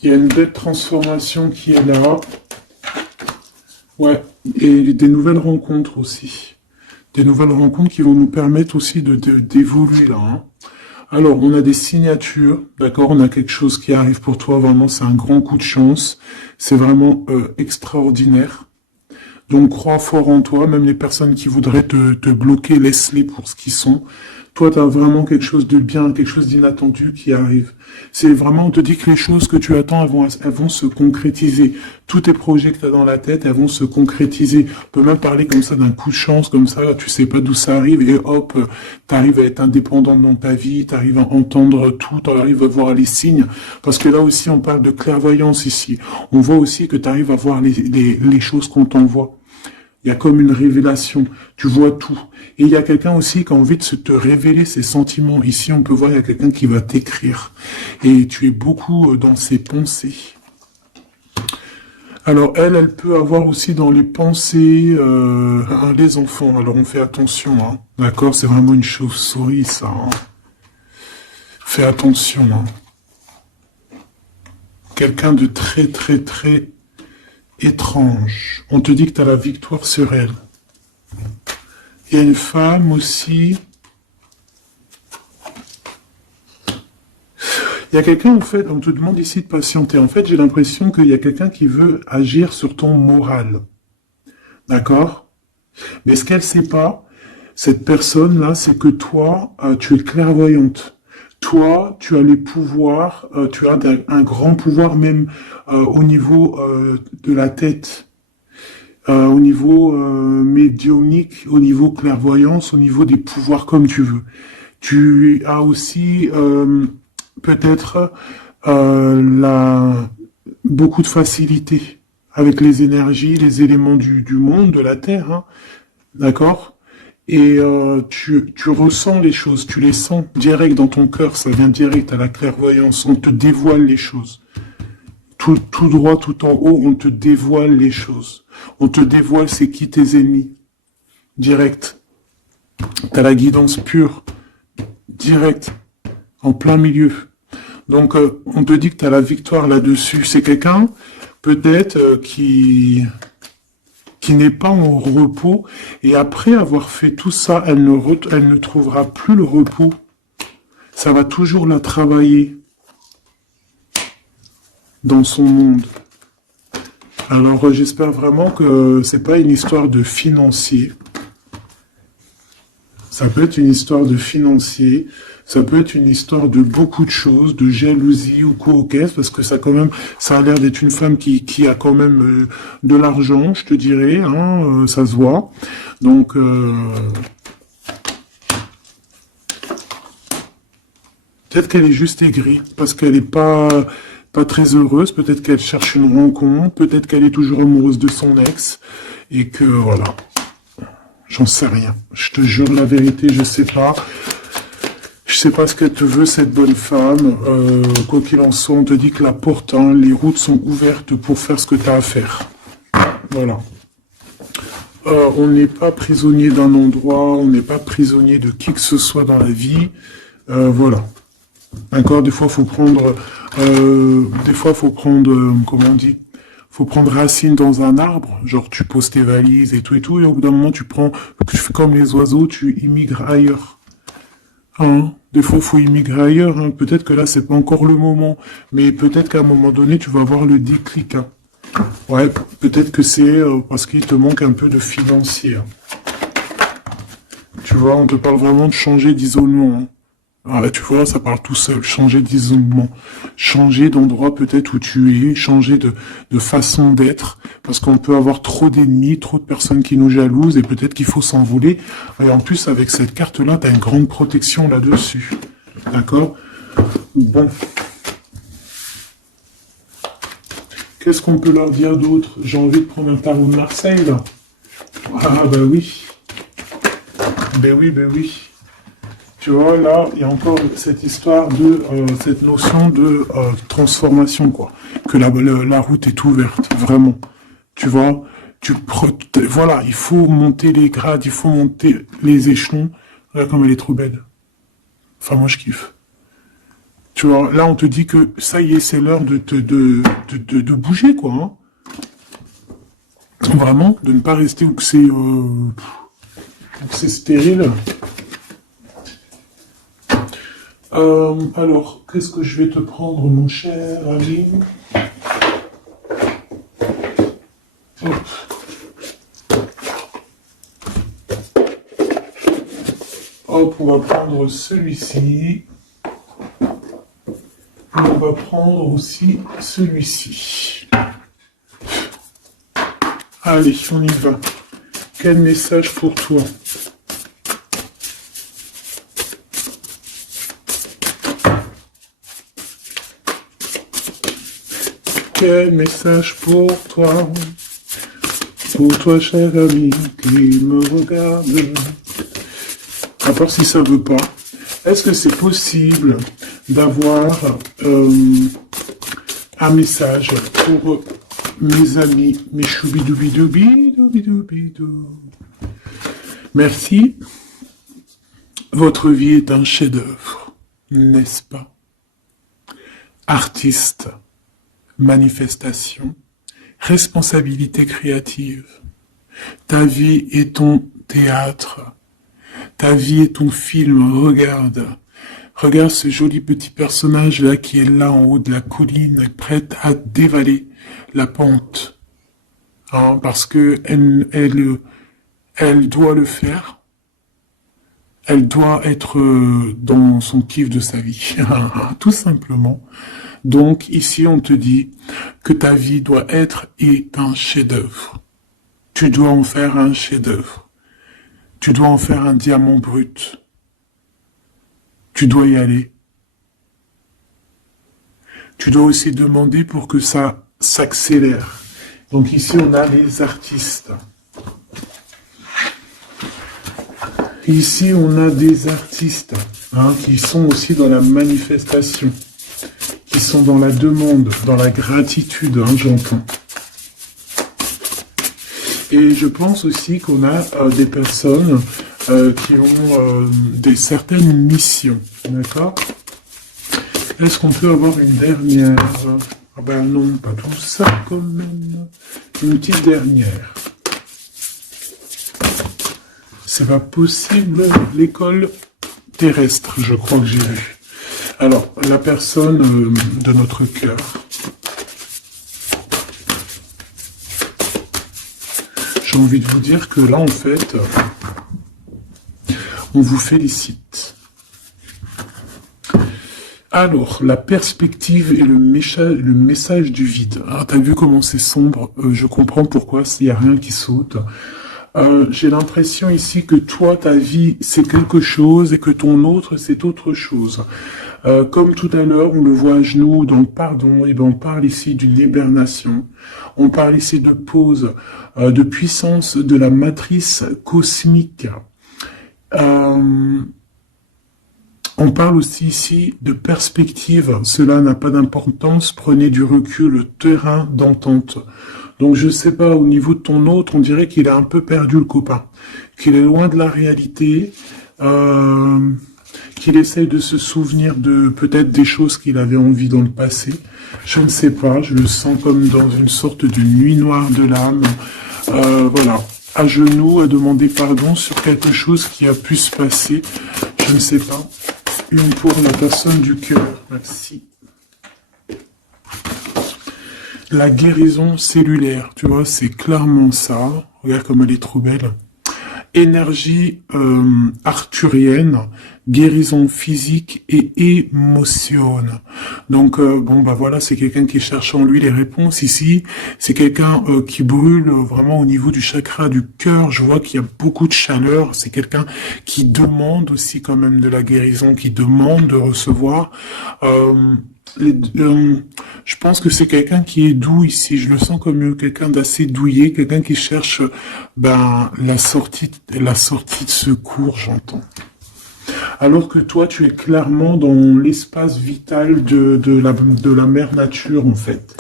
Il y a une belle transformation qui est là. Ouais, et des nouvelles rencontres aussi. Des nouvelles rencontres qui vont nous permettre aussi d'évoluer là. Hein. Alors, on a des signatures, d'accord? On a quelque chose qui arrive pour toi, vraiment, c'est un grand coup de chance. C'est vraiment extraordinaire. Donc, crois fort en toi, même les personnes qui voudraient te bloquer, laisse-les pour ce qu'ils sont. Toi, tu as vraiment quelque chose de bien, quelque chose d'inattendu qui arrive. C'est vraiment, on te dit que les choses que tu attends, elles vont se concrétiser. Tous tes projets que tu as dans la tête, elles vont se concrétiser. On peut même parler comme ça d'un coup de chance, comme ça, tu sais pas d'où ça arrive, et hop, tu arrives à être indépendante dans ta vie, tu arrives à entendre tout, tu arrives à voir les signes. Parce que là aussi, on parle de clairvoyance ici. On voit aussi que tu arrives à voir les choses qu'on t'envoie. Il y a comme une révélation, tu vois tout. Et il y a quelqu'un aussi qui a envie de te révéler ses sentiments. Ici, on peut voir, il y a quelqu'un qui va t'écrire. Et tu es beaucoup dans ses pensées. Alors, elle peut avoir aussi dans les pensées les enfants. Alors, on fait attention, hein. D'accord? C'est vraiment une chauve-souris, ça. Hein. Fais attention, hein. Quelqu'un de très, très, très étrange. On te dit que tu as la victoire sur elle. Il y a une femme aussi. Il y a quelqu'un, en fait, on te demande ici de patienter. En fait, j'ai l'impression qu'il y a quelqu'un qui veut agir sur ton moral. D'accord? Mais ce qu'elle ne sait pas, cette personne-là, c'est que toi, tu es clairvoyante. Toi, tu as les pouvoirs, tu as un grand pouvoir même au niveau de la tête, au niveau médiumnique, au niveau clairvoyance, au niveau des pouvoirs comme tu veux. Tu as aussi peut-être beaucoup de facilité avec les énergies, les éléments du monde, de la Terre, hein, d'accord? Et tu ressens les choses, tu les sens direct dans ton cœur, ça vient direct à la clairvoyance, on te dévoile les choses. Tout droit, tout en haut, on te dévoile les choses. On te dévoile c'est qui tes ennemis. Direct. T'as la guidance pure. Direct. En plein milieu. Donc, on te dit que t'as la victoire là-dessus. C'est quelqu'un, peut-être, qui n'est pas en repos, et après avoir fait tout ça, elle ne trouvera plus le repos. Ça va toujours la travailler dans son monde. Alors j'espère vraiment que c'est pas une histoire de financier. Ça peut être une histoire de financier, ça peut être une histoire de beaucoup de choses, de jalousie ou quoi au caisse, parce que ça a l'air d'être une femme qui a quand même de l'argent, je te dirais, hein, ça se voit. Donc peut-être qu'elle est juste aigrie, parce qu'elle n'est pas très heureuse, peut-être qu'elle cherche une rencontre, peut-être qu'elle est toujours amoureuse de son ex, et que voilà. J'en sais rien. Je te jure la vérité, je sais pas. Je sais pas ce qu'elle te veut, cette bonne femme. Quoi qu'il en soit, on te dit que la porte, hein, les routes sont ouvertes pour faire ce que tu as à faire. Voilà. On n'est pas prisonnier d'un endroit, on n'est pas prisonnier de qui que ce soit dans la vie. Voilà. D'accord, des fois, faut prendre, comment on dit, faut prendre racine dans un arbre, genre tu poses tes valises et tout, et au bout d'un moment tu fais comme les oiseaux, tu immigres ailleurs. Hein, des fois, faut immigrer ailleurs. Hein. Peut-être que là, c'est pas encore le moment, mais peut-être qu'à un moment donné, tu vas avoir le déclic. Hein. Ouais, peut-être que c'est parce qu'il te manque un peu de financier. Hein. Tu vois, on te parle vraiment de changer d'isolement. Hein. Ah, tu vois, ça parle tout seul. Changer d'isolement. Changer d'endroit peut-être où tu es. Changer de façon d'être. Parce qu'on peut avoir trop d'ennemis, trop de personnes qui nous jalousent et peut-être qu'il faut s'envoler. Et en plus, avec cette carte-là, tu as une grande protection là-dessus. D'accord? Bon. Qu'est-ce qu'on peut leur dire d'autre? J'ai envie de prendre un tarot de Marseille, là. Ah, bah oui. Ben oui, ben oui. Tu vois, là, il y a encore cette histoire de, cette notion de transformation, quoi. Que la route est ouverte, vraiment. Tu vois, voilà, il faut monter les grades, il faut monter les échelons. Regarde comme elle est trop belle. Enfin, moi, je kiffe. Tu vois, là, on te dit que ça y est, c'est l'heure de bouger, quoi. Hein. Vraiment, de ne pas rester où que c'est stérile. Alors, qu'est-ce que je vais te prendre, mon cher ami? Hop. Hop, on va prendre celui-ci. On va prendre aussi celui-ci. Allez, on y va. Quel message pour toi? Quel message pour toi, cher ami qui me regarde. À part si ça veut pas, est-ce que c'est possible d'avoir un message pour mes amis, mes choubidoubidoubidoubidoubidoubidou. Merci. Votre vie est un chef-d'œuvre, n'est-ce pas? Artiste. Manifestation, responsabilité créative. Ta vie est ton théâtre. Ta vie est ton film. Regarde. Regarde ce joli petit personnage-là qui est là en haut de la colline, prête à dévaler la pente. Hein, parce que elle doit le faire. Elle doit être dans son kiff de sa vie. Tout simplement. Donc ici on te dit que ta vie doit être un chef-d'œuvre. Tu dois en faire un chef-d'œuvre. Tu dois en faire un diamant brut. Tu dois y aller. Tu dois aussi demander pour que ça s'accélère. Donc ici on a les artistes. Ici on a des artistes qui sont aussi dans la manifestation. Qui sont dans la demande, dans la gratitude, j'entends. Et je pense aussi qu'on a des personnes qui ont certaines missions, d'accord? Est-ce qu'on peut avoir une dernière? Ah ben non, pas tout ça quand même. Une petite dernière. C'est pas possible, l'école terrestre, je crois que j'ai vu. Alors, la personne de notre cœur. J'ai envie de vous dire que là, en fait, on vous félicite. Alors, la perspective et le message du vide. Ah, t'as vu comment c'est sombre? Je comprends pourquoi s'il n'y a rien qui saute. J'ai l'impression ici que toi, ta vie, c'est quelque chose et que ton autre, c'est autre chose. Comme tout à l'heure, on le voit à genoux dans le pardon, et ben on parle ici d'une hibernation. On parle ici de pause, de puissance de la matrice cosmique. On parle aussi ici de perspective. Cela n'a pas d'importance. Prenez du recul, terrain d'entente. Donc je sais pas, au niveau de ton autre, on dirait qu'il a un peu perdu le copain, qu'il est loin de la réalité, qu'il essaye de se souvenir de peut-être des choses qu'il avait envie dans le passé. Je ne sais pas, je le sens comme dans une sorte de nuit noire de l'âme. Voilà, à genoux, à demander pardon sur quelque chose qui a pu se passer. Je ne sais pas. Une pour la personne du cœur. Merci. La guérison cellulaire, tu vois, c'est clairement ça. Regarde comme elle est trop belle. Énergie arthurienne, guérison physique et émotion. Donc, bon, bah voilà, c'est quelqu'un qui cherche en lui les réponses ici. C'est quelqu'un qui brûle vraiment au niveau du chakra du cœur. Je vois qu'il y a beaucoup de chaleur. C'est quelqu'un qui demande aussi quand même de la guérison, qui demande de recevoir. Je pense que c'est quelqu'un qui est doux ici. Je le sens comme quelqu'un d'assez douillet, quelqu'un qui cherche la sortie de secours, j'entends. Alors que toi, tu es clairement dans l'espace vital de la mère nature, en fait.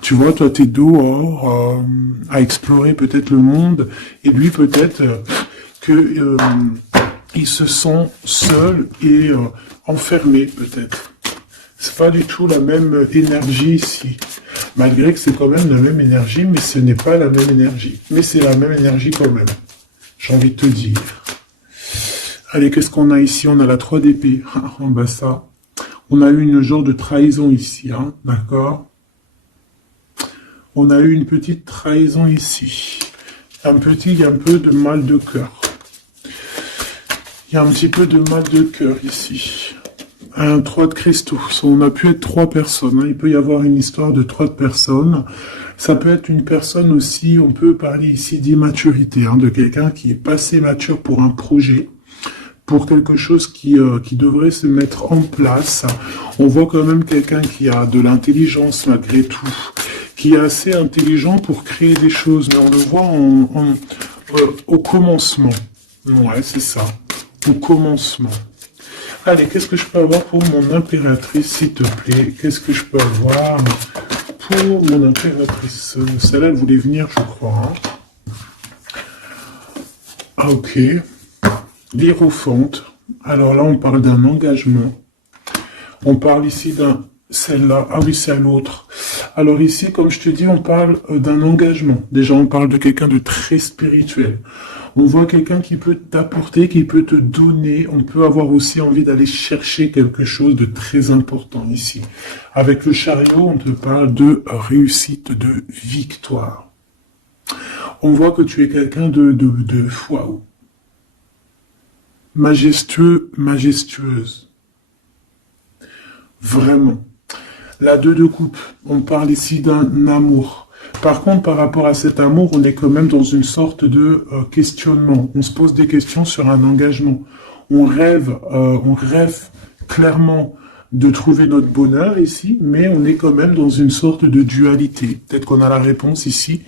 Tu vois, toi, t'es dehors à explorer peut-être le monde, et lui, peut-être que il se sent seul et enfermé, peut-être. C'est pas du tout la même énergie ici. Malgré que c'est quand même la même énergie, mais ce n'est pas la même énergie. Mais c'est la même énergie quand même. J'ai envie de te dire. Allez, qu'est-ce qu'on a ici? On a la 3 d'épée. En bas ça. On a eu une genre de trahison ici, hein, d'accord? On a eu une petite trahison ici. Il y a un peu de mal de cœur. Il y a un petit peu de mal de cœur ici. Un 3 de cristaux. On a pu être 3 personnes. Hein. Il peut y avoir une histoire de 3 personnes. Ça peut être une personne aussi, on peut parler ici d'immaturité, hein, de quelqu'un qui est pas assez mature pour un projet, pour quelque chose qui devrait se mettre en place. On voit quand même quelqu'un qui a de l'intelligence malgré tout, qui est assez intelligent pour créer des choses, mais on le voit au commencement. Ouais, c'est ça. Au commencement. Allez, qu'est-ce que je peux avoir pour mon impératrice, s'il te plaît? Qu'est-ce que je peux avoir pour mon impératrice? Celle-là, elle voulait venir, je crois. Hein. Ah, ok. L'Hiérophante. Alors là, on parle d'un engagement. On parle ici celle-là. Ah oui, c'est à l'autre. Alors ici, comme je te dis, on parle d'un engagement. Déjà, on parle de quelqu'un de très spirituel. On voit quelqu'un qui peut t'apporter, qui peut te donner. On peut avoir aussi envie d'aller chercher quelque chose de très important ici. Avec le chariot, on te parle de réussite, de victoire. On voit que tu es quelqu'un de waouh. Majestueux, majestueuse. Vraiment. La 2 de coupe, on parle ici d'un amour. Par contre, par rapport à cet amour, on est quand même dans une sorte de questionnement. On se pose des questions sur un engagement. On rêve clairement de trouver notre bonheur ici, mais on est quand même dans une sorte de dualité. Peut-être qu'on a la réponse ici.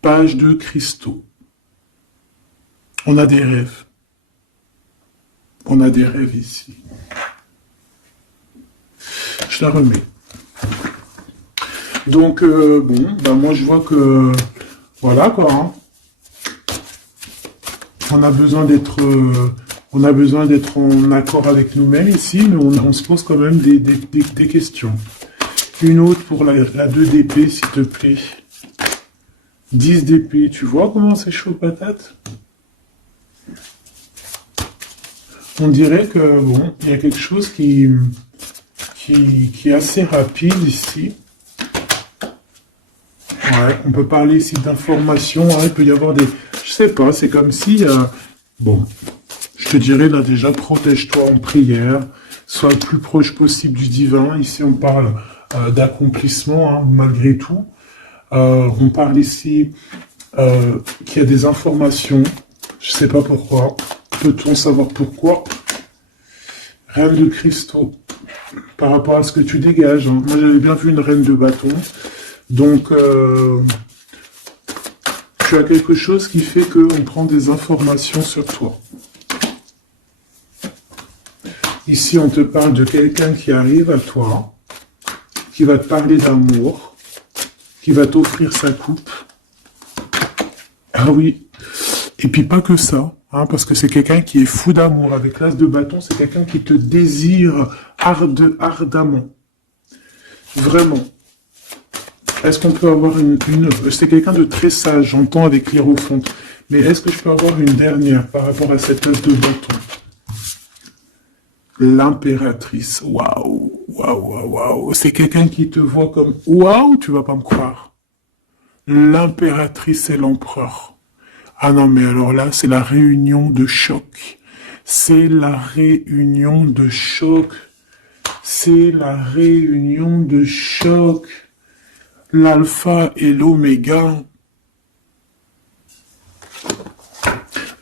Page de cristaux. On a des rêves. On a des rêves ici. Je la remets. Donc, bon, ben moi je vois que, voilà quoi, hein. On a besoin d'être en accord avec nous-mêmes ici, mais on se pose quand même des questions. Une autre pour la 2 d'épée, s'il te plaît. 10 d'épée, tu vois comment c'est chaud patate? On dirait que, bon, il y a quelque chose qui est assez rapide ici. Ouais, on peut parler ici d'informations, hein, il peut y avoir des... Je sais pas, c'est comme si... bon, je te dirais là déjà, protège-toi en prière, sois le plus proche possible du divin. Ici, on parle d'accomplissement, hein, malgré tout. On parle ici qu'il y a des informations, je sais pas pourquoi. Peut-on savoir pourquoi? Reine de cristaux, par rapport à ce que tu dégages. Hein. Moi, j'avais bien vu une reine de bâton. Donc, tu as quelque chose qui fait qu'on prend des informations sur toi. Ici, on te parle de quelqu'un qui arrive à toi, qui va te parler d'amour, qui va t'offrir sa coupe. Ah oui, et puis pas que ça. hein, parce que c'est quelqu'un qui est fou d'amour. Avec l'as de bâton, c'est quelqu'un qui te désire ardemment. Vraiment. Est-ce qu'on peut avoir c'est quelqu'un de très sage, j'entends avec l'hiérophante. Mais est-ce que je peux avoir une dernière par rapport à cette as de bâton? L'impératrice. Waouh, waouh, waouh, waouh. C'est quelqu'un qui te voit comme waouh, tu vas pas me croire. L'impératrice et l'empereur. Ah non, mais alors là, c'est la réunion de choc. C'est la réunion de choc. C'est la réunion de choc. L'alpha et l'oméga.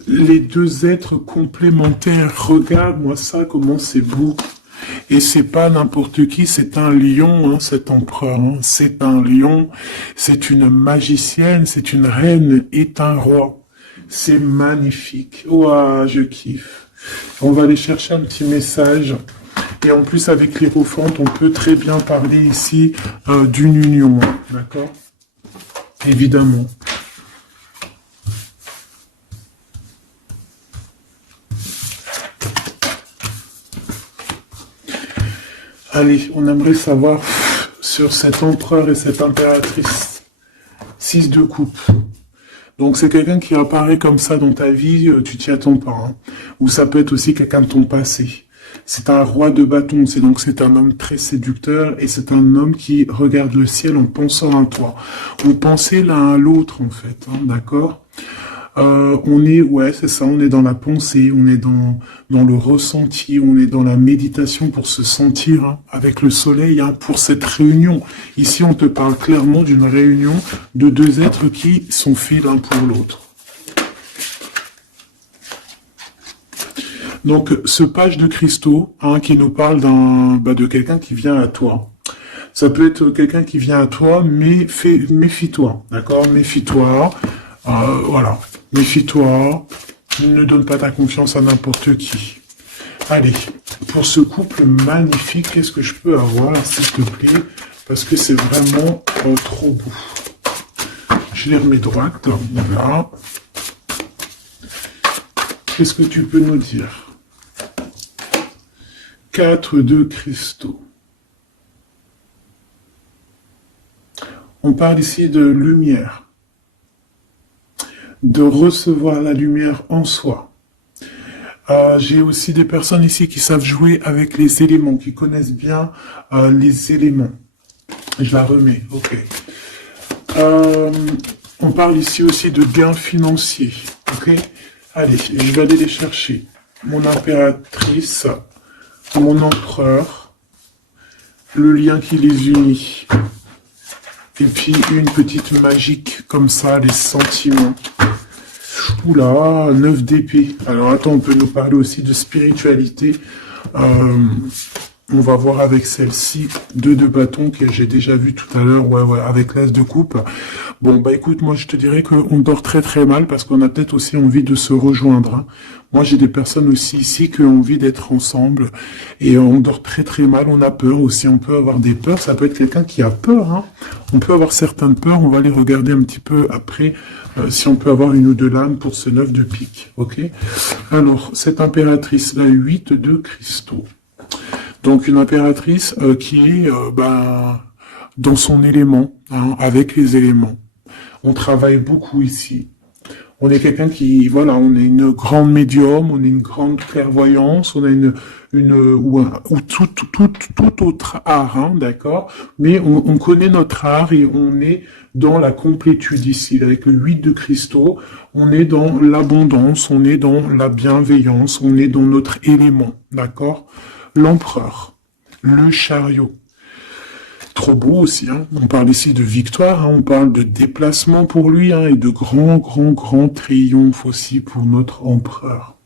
Les deux êtres complémentaires. Regarde-moi ça, comment c'est beau. Et c'est pas n'importe qui, c'est un lion, hein, cet empereur. Hein. C'est un lion, c'est une magicienne, c'est une reine et un roi. C'est magnifique. Ouah, je kiffe. On va aller chercher un petit message. Et en plus, avec l'hiérophante, on peut très bien parler ici d'une union. D'accord? Évidemment. Allez, on aimerait savoir sur cet empereur et cette impératrice. 6 de coupe. Donc c'est quelqu'un qui apparaît comme ça dans ta vie, tu t'y attends pas. Hein. Ou ça peut être aussi quelqu'un de ton passé. C'est un roi de bâton, c'est un homme très séducteur et c'est un homme qui regarde le ciel en pensant à toi. On pensait l'un à l'autre en fait, hein, d'accord? Ouais, c'est ça, on est dans la pensée, on est dans le ressenti, on est dans la méditation pour se sentir hein, avec le soleil, hein, pour cette réunion. Ici, on te parle clairement d'une réunion de deux êtres qui sont faits l'un pour l'autre. Donc, ce page de cristaux, hein, qui nous parle de quelqu'un qui vient à toi. Ça peut être quelqu'un qui vient à toi, mais méfie-toi, d'accord? Méfie-toi, voilà. Méfie-toi, ne donne pas ta confiance à n'importe qui. Allez, pour ce couple magnifique, qu'est-ce que je peux avoir, s'il te plaît? Parce que c'est vraiment trop beau. Je les remets droite, voilà. Qu'est-ce que tu peux nous dire? 4 de cristaux. On parle ici de lumière. De recevoir la lumière en soi. J'ai aussi des personnes ici qui savent jouer avec les éléments, qui connaissent bien les éléments. Je la remets, ok. On parle ici aussi de gains financiers, ok. Allez, je vais aller les chercher. Mon impératrice, mon empereur, le lien qui les unit. Et puis une petite magique comme ça, les sentiments. Oula, 9 d'épée. Alors attends, on peut nous parler aussi de spiritualité. On va voir avec celle-ci, 2 de bâton que j'ai déjà vu tout à l'heure, ouais, avec l'as de coupe. Bon, bah écoute, moi je te dirais qu'on dort très très mal parce qu'on a peut-être aussi envie de se rejoindre. Hein. Moi j'ai des personnes aussi ici qui ont envie d'être ensemble et on dort très très mal, on a peur aussi, on peut avoir des peurs, ça peut être quelqu'un qui a peur. Hein. On peut avoir certaines peurs, on va les regarder un petit peu après si on peut avoir une ou deux lames pour ce 9 de pique, ok? Alors, cette impératrice, la 8 de cristaux. Donc une impératrice qui est dans son élément, hein, avec les éléments. On travaille beaucoup ici. On est quelqu'un qui, voilà, on est une grande médium, on est une grande clairvoyance, on a ou tout autre art, hein, d'accord? Mais on connaît notre art et on est dans la complétude ici. Avec le 8 de cristaux, on est dans l'abondance, on est dans la bienveillance, on est dans notre élément, d'accord? L'empereur, le chariot. Trop beau aussi, hein. On parle ici de victoire, hein. On parle de déplacement pour lui, hein, et de grand triomphe aussi pour notre empereur.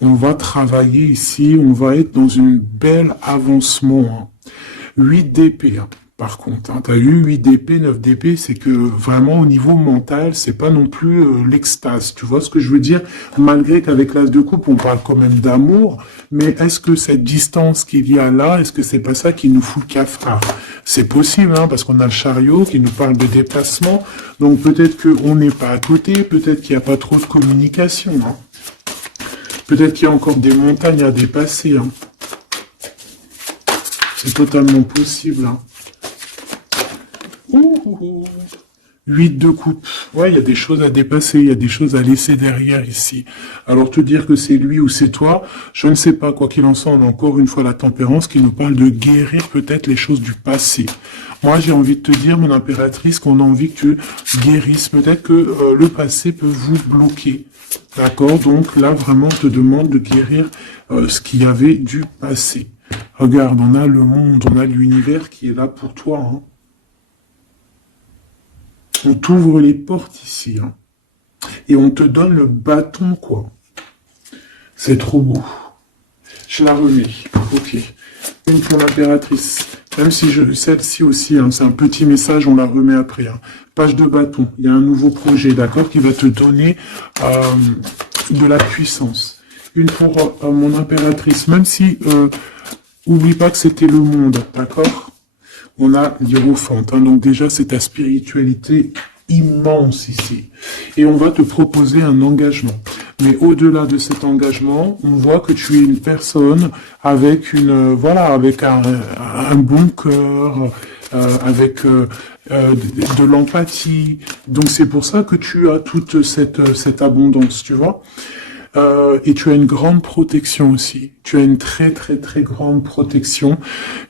On va travailler ici, on va être dans une belle avancement. Hein. 8 d'épée. Hein. Par contre, hein, t'as eu 8 d'épée, 9 d'épée, c'est que vraiment au niveau mental, c'est pas non plus l'extase. Tu vois ce que je veux dire? Malgré qu'avec l'as de coupe, on parle quand même d'amour, mais est-ce que cette distance qu'il y a là, est-ce que c'est pas ça qui nous fout le cafard? C'est possible, hein, parce qu'on a le chariot qui nous parle de déplacement, donc peut-être qu'on n'est pas à côté, peut-être qu'il n'y a pas trop de communication, hein. Peut-être qu'il y a encore des montagnes à dépasser, hein. C'est totalement possible, hein. 8 de coupe. Ouais, il y a des choses à dépasser, il y a des choses à laisser derrière ici. Alors te dire que c'est lui ou c'est toi, je ne sais pas. Quoi qu'il en soit, on a encore une fois la tempérance qui nous parle de guérir peut-être les choses du passé. Moi, j'ai envie de te dire, mon impératrice, qu'on a envie que tu guérisses. Peut-être que le passé peut vous bloquer. D'accord? Donc là, vraiment, on te demande de guérir ce qu'il y avait du passé. Regarde, on a le monde, on a l'univers qui est là pour toi, hein. On t'ouvre les portes ici, hein. Et on te donne le bâton, quoi. C'est trop beau. Je la remets. Ok. Une pour l'impératrice. Même si celle-ci aussi, hein, c'est un petit message, on la remet après, hein. Page de bâton. Il y a un nouveau projet, d'accord, qui va te donner de la puissance. Une pour mon impératrice. Même si, oublie pas que c'était le monde, d'accord? On a l'Hiérophante, hein, donc déjà c'est ta spiritualité immense ici. Et on va te proposer un engagement. Mais au-delà de cet engagement, on voit que tu es une personne avec avec un bon cœur, avec de l'empathie. Donc c'est pour ça que tu as toute cette abondance, tu vois. Et tu as une grande protection aussi. Tu as une très très très grande protection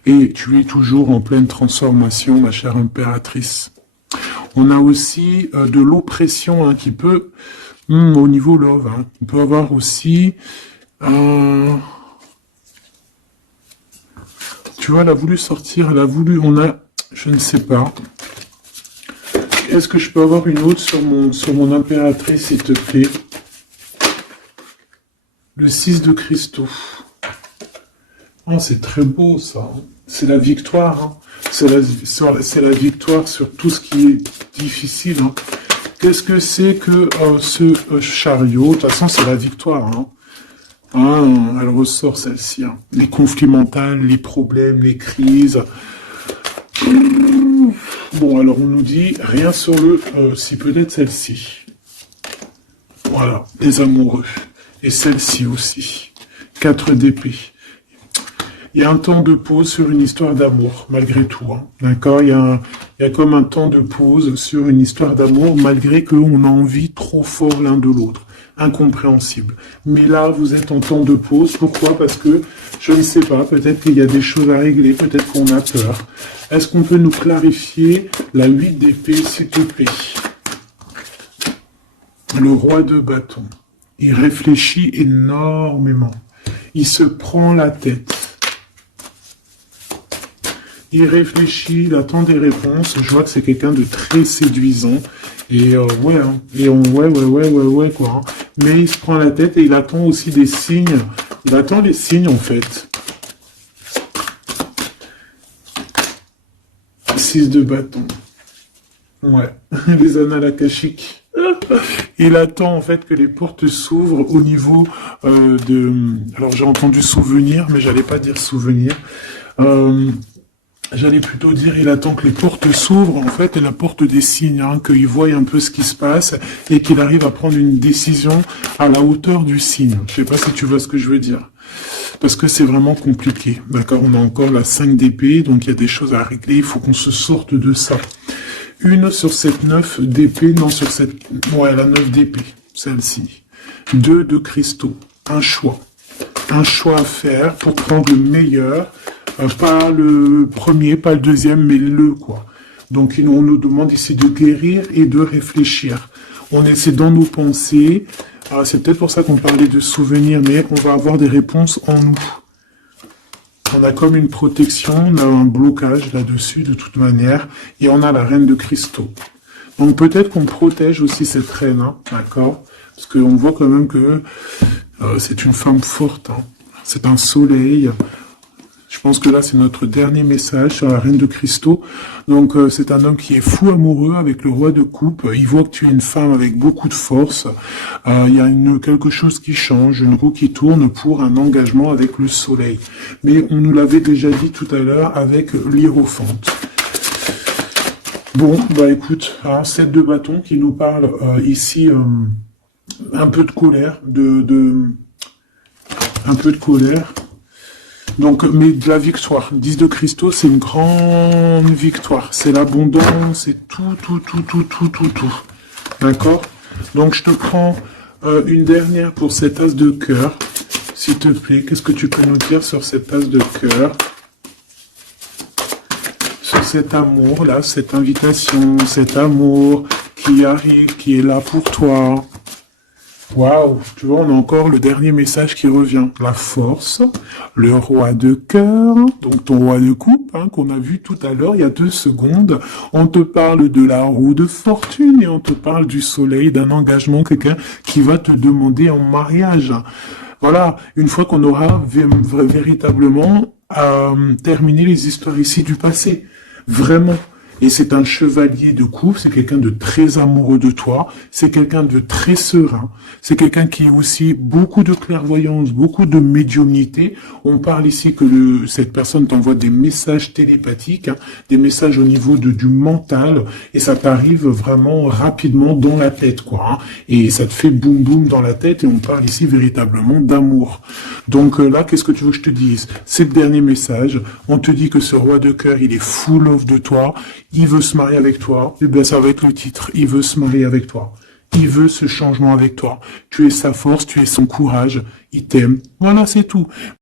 et tu es toujours en pleine transformation, ma chère impératrice. On a aussi de l'oppression, hein, qui peut, au niveau love, hein, on peut avoir aussi, tu vois, elle a voulu sortir, je ne sais pas. Est-ce que je peux avoir une autre sur mon impératrice, s'il te plaît? Le 6 de cristaux. Oh, c'est très beau, ça. C'est la victoire, hein. C'est la victoire sur tout ce qui est difficile, hein. Qu'est-ce que c'est que ce chariot? De toute façon, c'est la victoire, hein. Ah, elle ressort, celle-ci, hein. Les conflits mentaux, les problèmes, les crises. Bon, alors on nous dit rien sur si peut-être celle-ci. Voilà, les amoureux. Et celle-ci aussi. 4 d'épée. Il y a un temps de pause sur une histoire d'amour, malgré tout, hein. D'accord? Il y a comme un temps de pause sur une histoire d'amour, malgré qu'on a envie trop fort l'un de l'autre. Incompréhensible. Mais là, vous êtes en temps de pause. Pourquoi? Parce que, je ne sais pas, peut-être qu'il y a des choses à régler, peut-être qu'on a peur. Est-ce qu'on peut nous clarifier la 8 d'épée, s'il te plaît? Le roi de bâton. Il réfléchit énormément. Il se prend la tête. Il réfléchit, il attend des réponses. Je vois que c'est quelqu'un de très séduisant. Et ouais, hein. Et ouais, quoi. Hein. Mais il se prend la tête et il attend aussi des signes. Il attend les signes, en fait. 6 de bâton. Ouais. Les annales akashiques. Il attend en fait que les portes s'ouvrent au niveau Alors j'ai entendu souvenir, mais j'allais pas dire souvenir. J'allais plutôt dire il attend que les portes s'ouvrent en fait et la porte des signes, hein, qu'il voie un peu ce qui se passe et qu'il arrive à prendre une décision à la hauteur du signe. Je sais pas si tu vois ce que je veux dire. Parce que c'est vraiment compliqué. D'accord, on a encore la 5 d'épée, donc il y a des choses à régler, il faut qu'on se sorte de ça. Une sur cette 9 d'épée, non sur cette... Ouais, la 9 d'épée, celle-ci. 2 de cristaux, un choix. Un choix à faire pour prendre le meilleur. Pas le premier, pas le deuxième, mais le quoi. Donc on nous demande ici de guérir et de réfléchir. On essaie dans nos pensées. C'est peut-être pour ça qu'on parlait de souvenirs, mais on va avoir des réponses en nous. On a comme une protection, on a un blocage là-dessus de toute manière, et on a la reine de cristaux. Donc peut-être qu'on protège aussi cette reine, hein, d'accord? Parce qu'on voit quand même que c'est une femme forte, hein. C'est un soleil. Je pense que là, c'est notre dernier message sur la reine de cristaux. Donc, c'est un homme qui est fou amoureux avec le roi de coupe. Il voit que tu es une femme avec beaucoup de force. Il y a quelque chose qui change, une roue qui tourne pour un engagement avec le soleil. Mais on nous l'avait déjà dit tout à l'heure avec l'hiérophante. Bon, bah écoute, 7 de bâton qui nous parle ici un peu de colère, un peu de colère. Donc, mais de la victoire. 10 de cristaux, c'est une grande victoire. C'est l'abondance, c'est tout. D'accord? Donc, je te prends une dernière pour cet as de cœur. S'il te plaît, qu'est-ce que tu peux nous dire sur cet as de cœur? Sur cet amour, là, cette invitation, cet amour qui arrive, qui est là pour toi. Waouh, tu vois, on a encore le dernier message qui revient. La force, le roi de cœur, donc ton roi de coupe, qu'on a vu tout à l'heure, il y a 2 secondes. On te parle de la roue de fortune et on te parle du soleil, d'un engagement, quelqu'un qui va te demander en mariage. Voilà, une fois qu'on aura véritablement terminé les histoires ici du passé. Vraiment. Et c'est un chevalier de coupe, c'est quelqu'un de très amoureux de toi, c'est quelqu'un de très serein, c'est quelqu'un qui a aussi beaucoup de clairvoyance, beaucoup de médiumnité. On parle ici que cette personne t'envoie des messages télépathiques, des messages au niveau du mental, et ça t'arrive vraiment rapidement dans la tête, quoi. Et ça te fait boum boum dans la tête, et on parle ici véritablement d'amour. Donc là, qu'est-ce que tu veux que je te dise? C'est le dernier message. On te dit que ce roi de cœur, il est full of de toi. Il veut se marier avec toi. Et bien, ça va être le titre. Il veut se marier avec toi. Il veut ce changement avec toi. Tu es sa force, tu es son courage. Il t'aime. Voilà, c'est tout.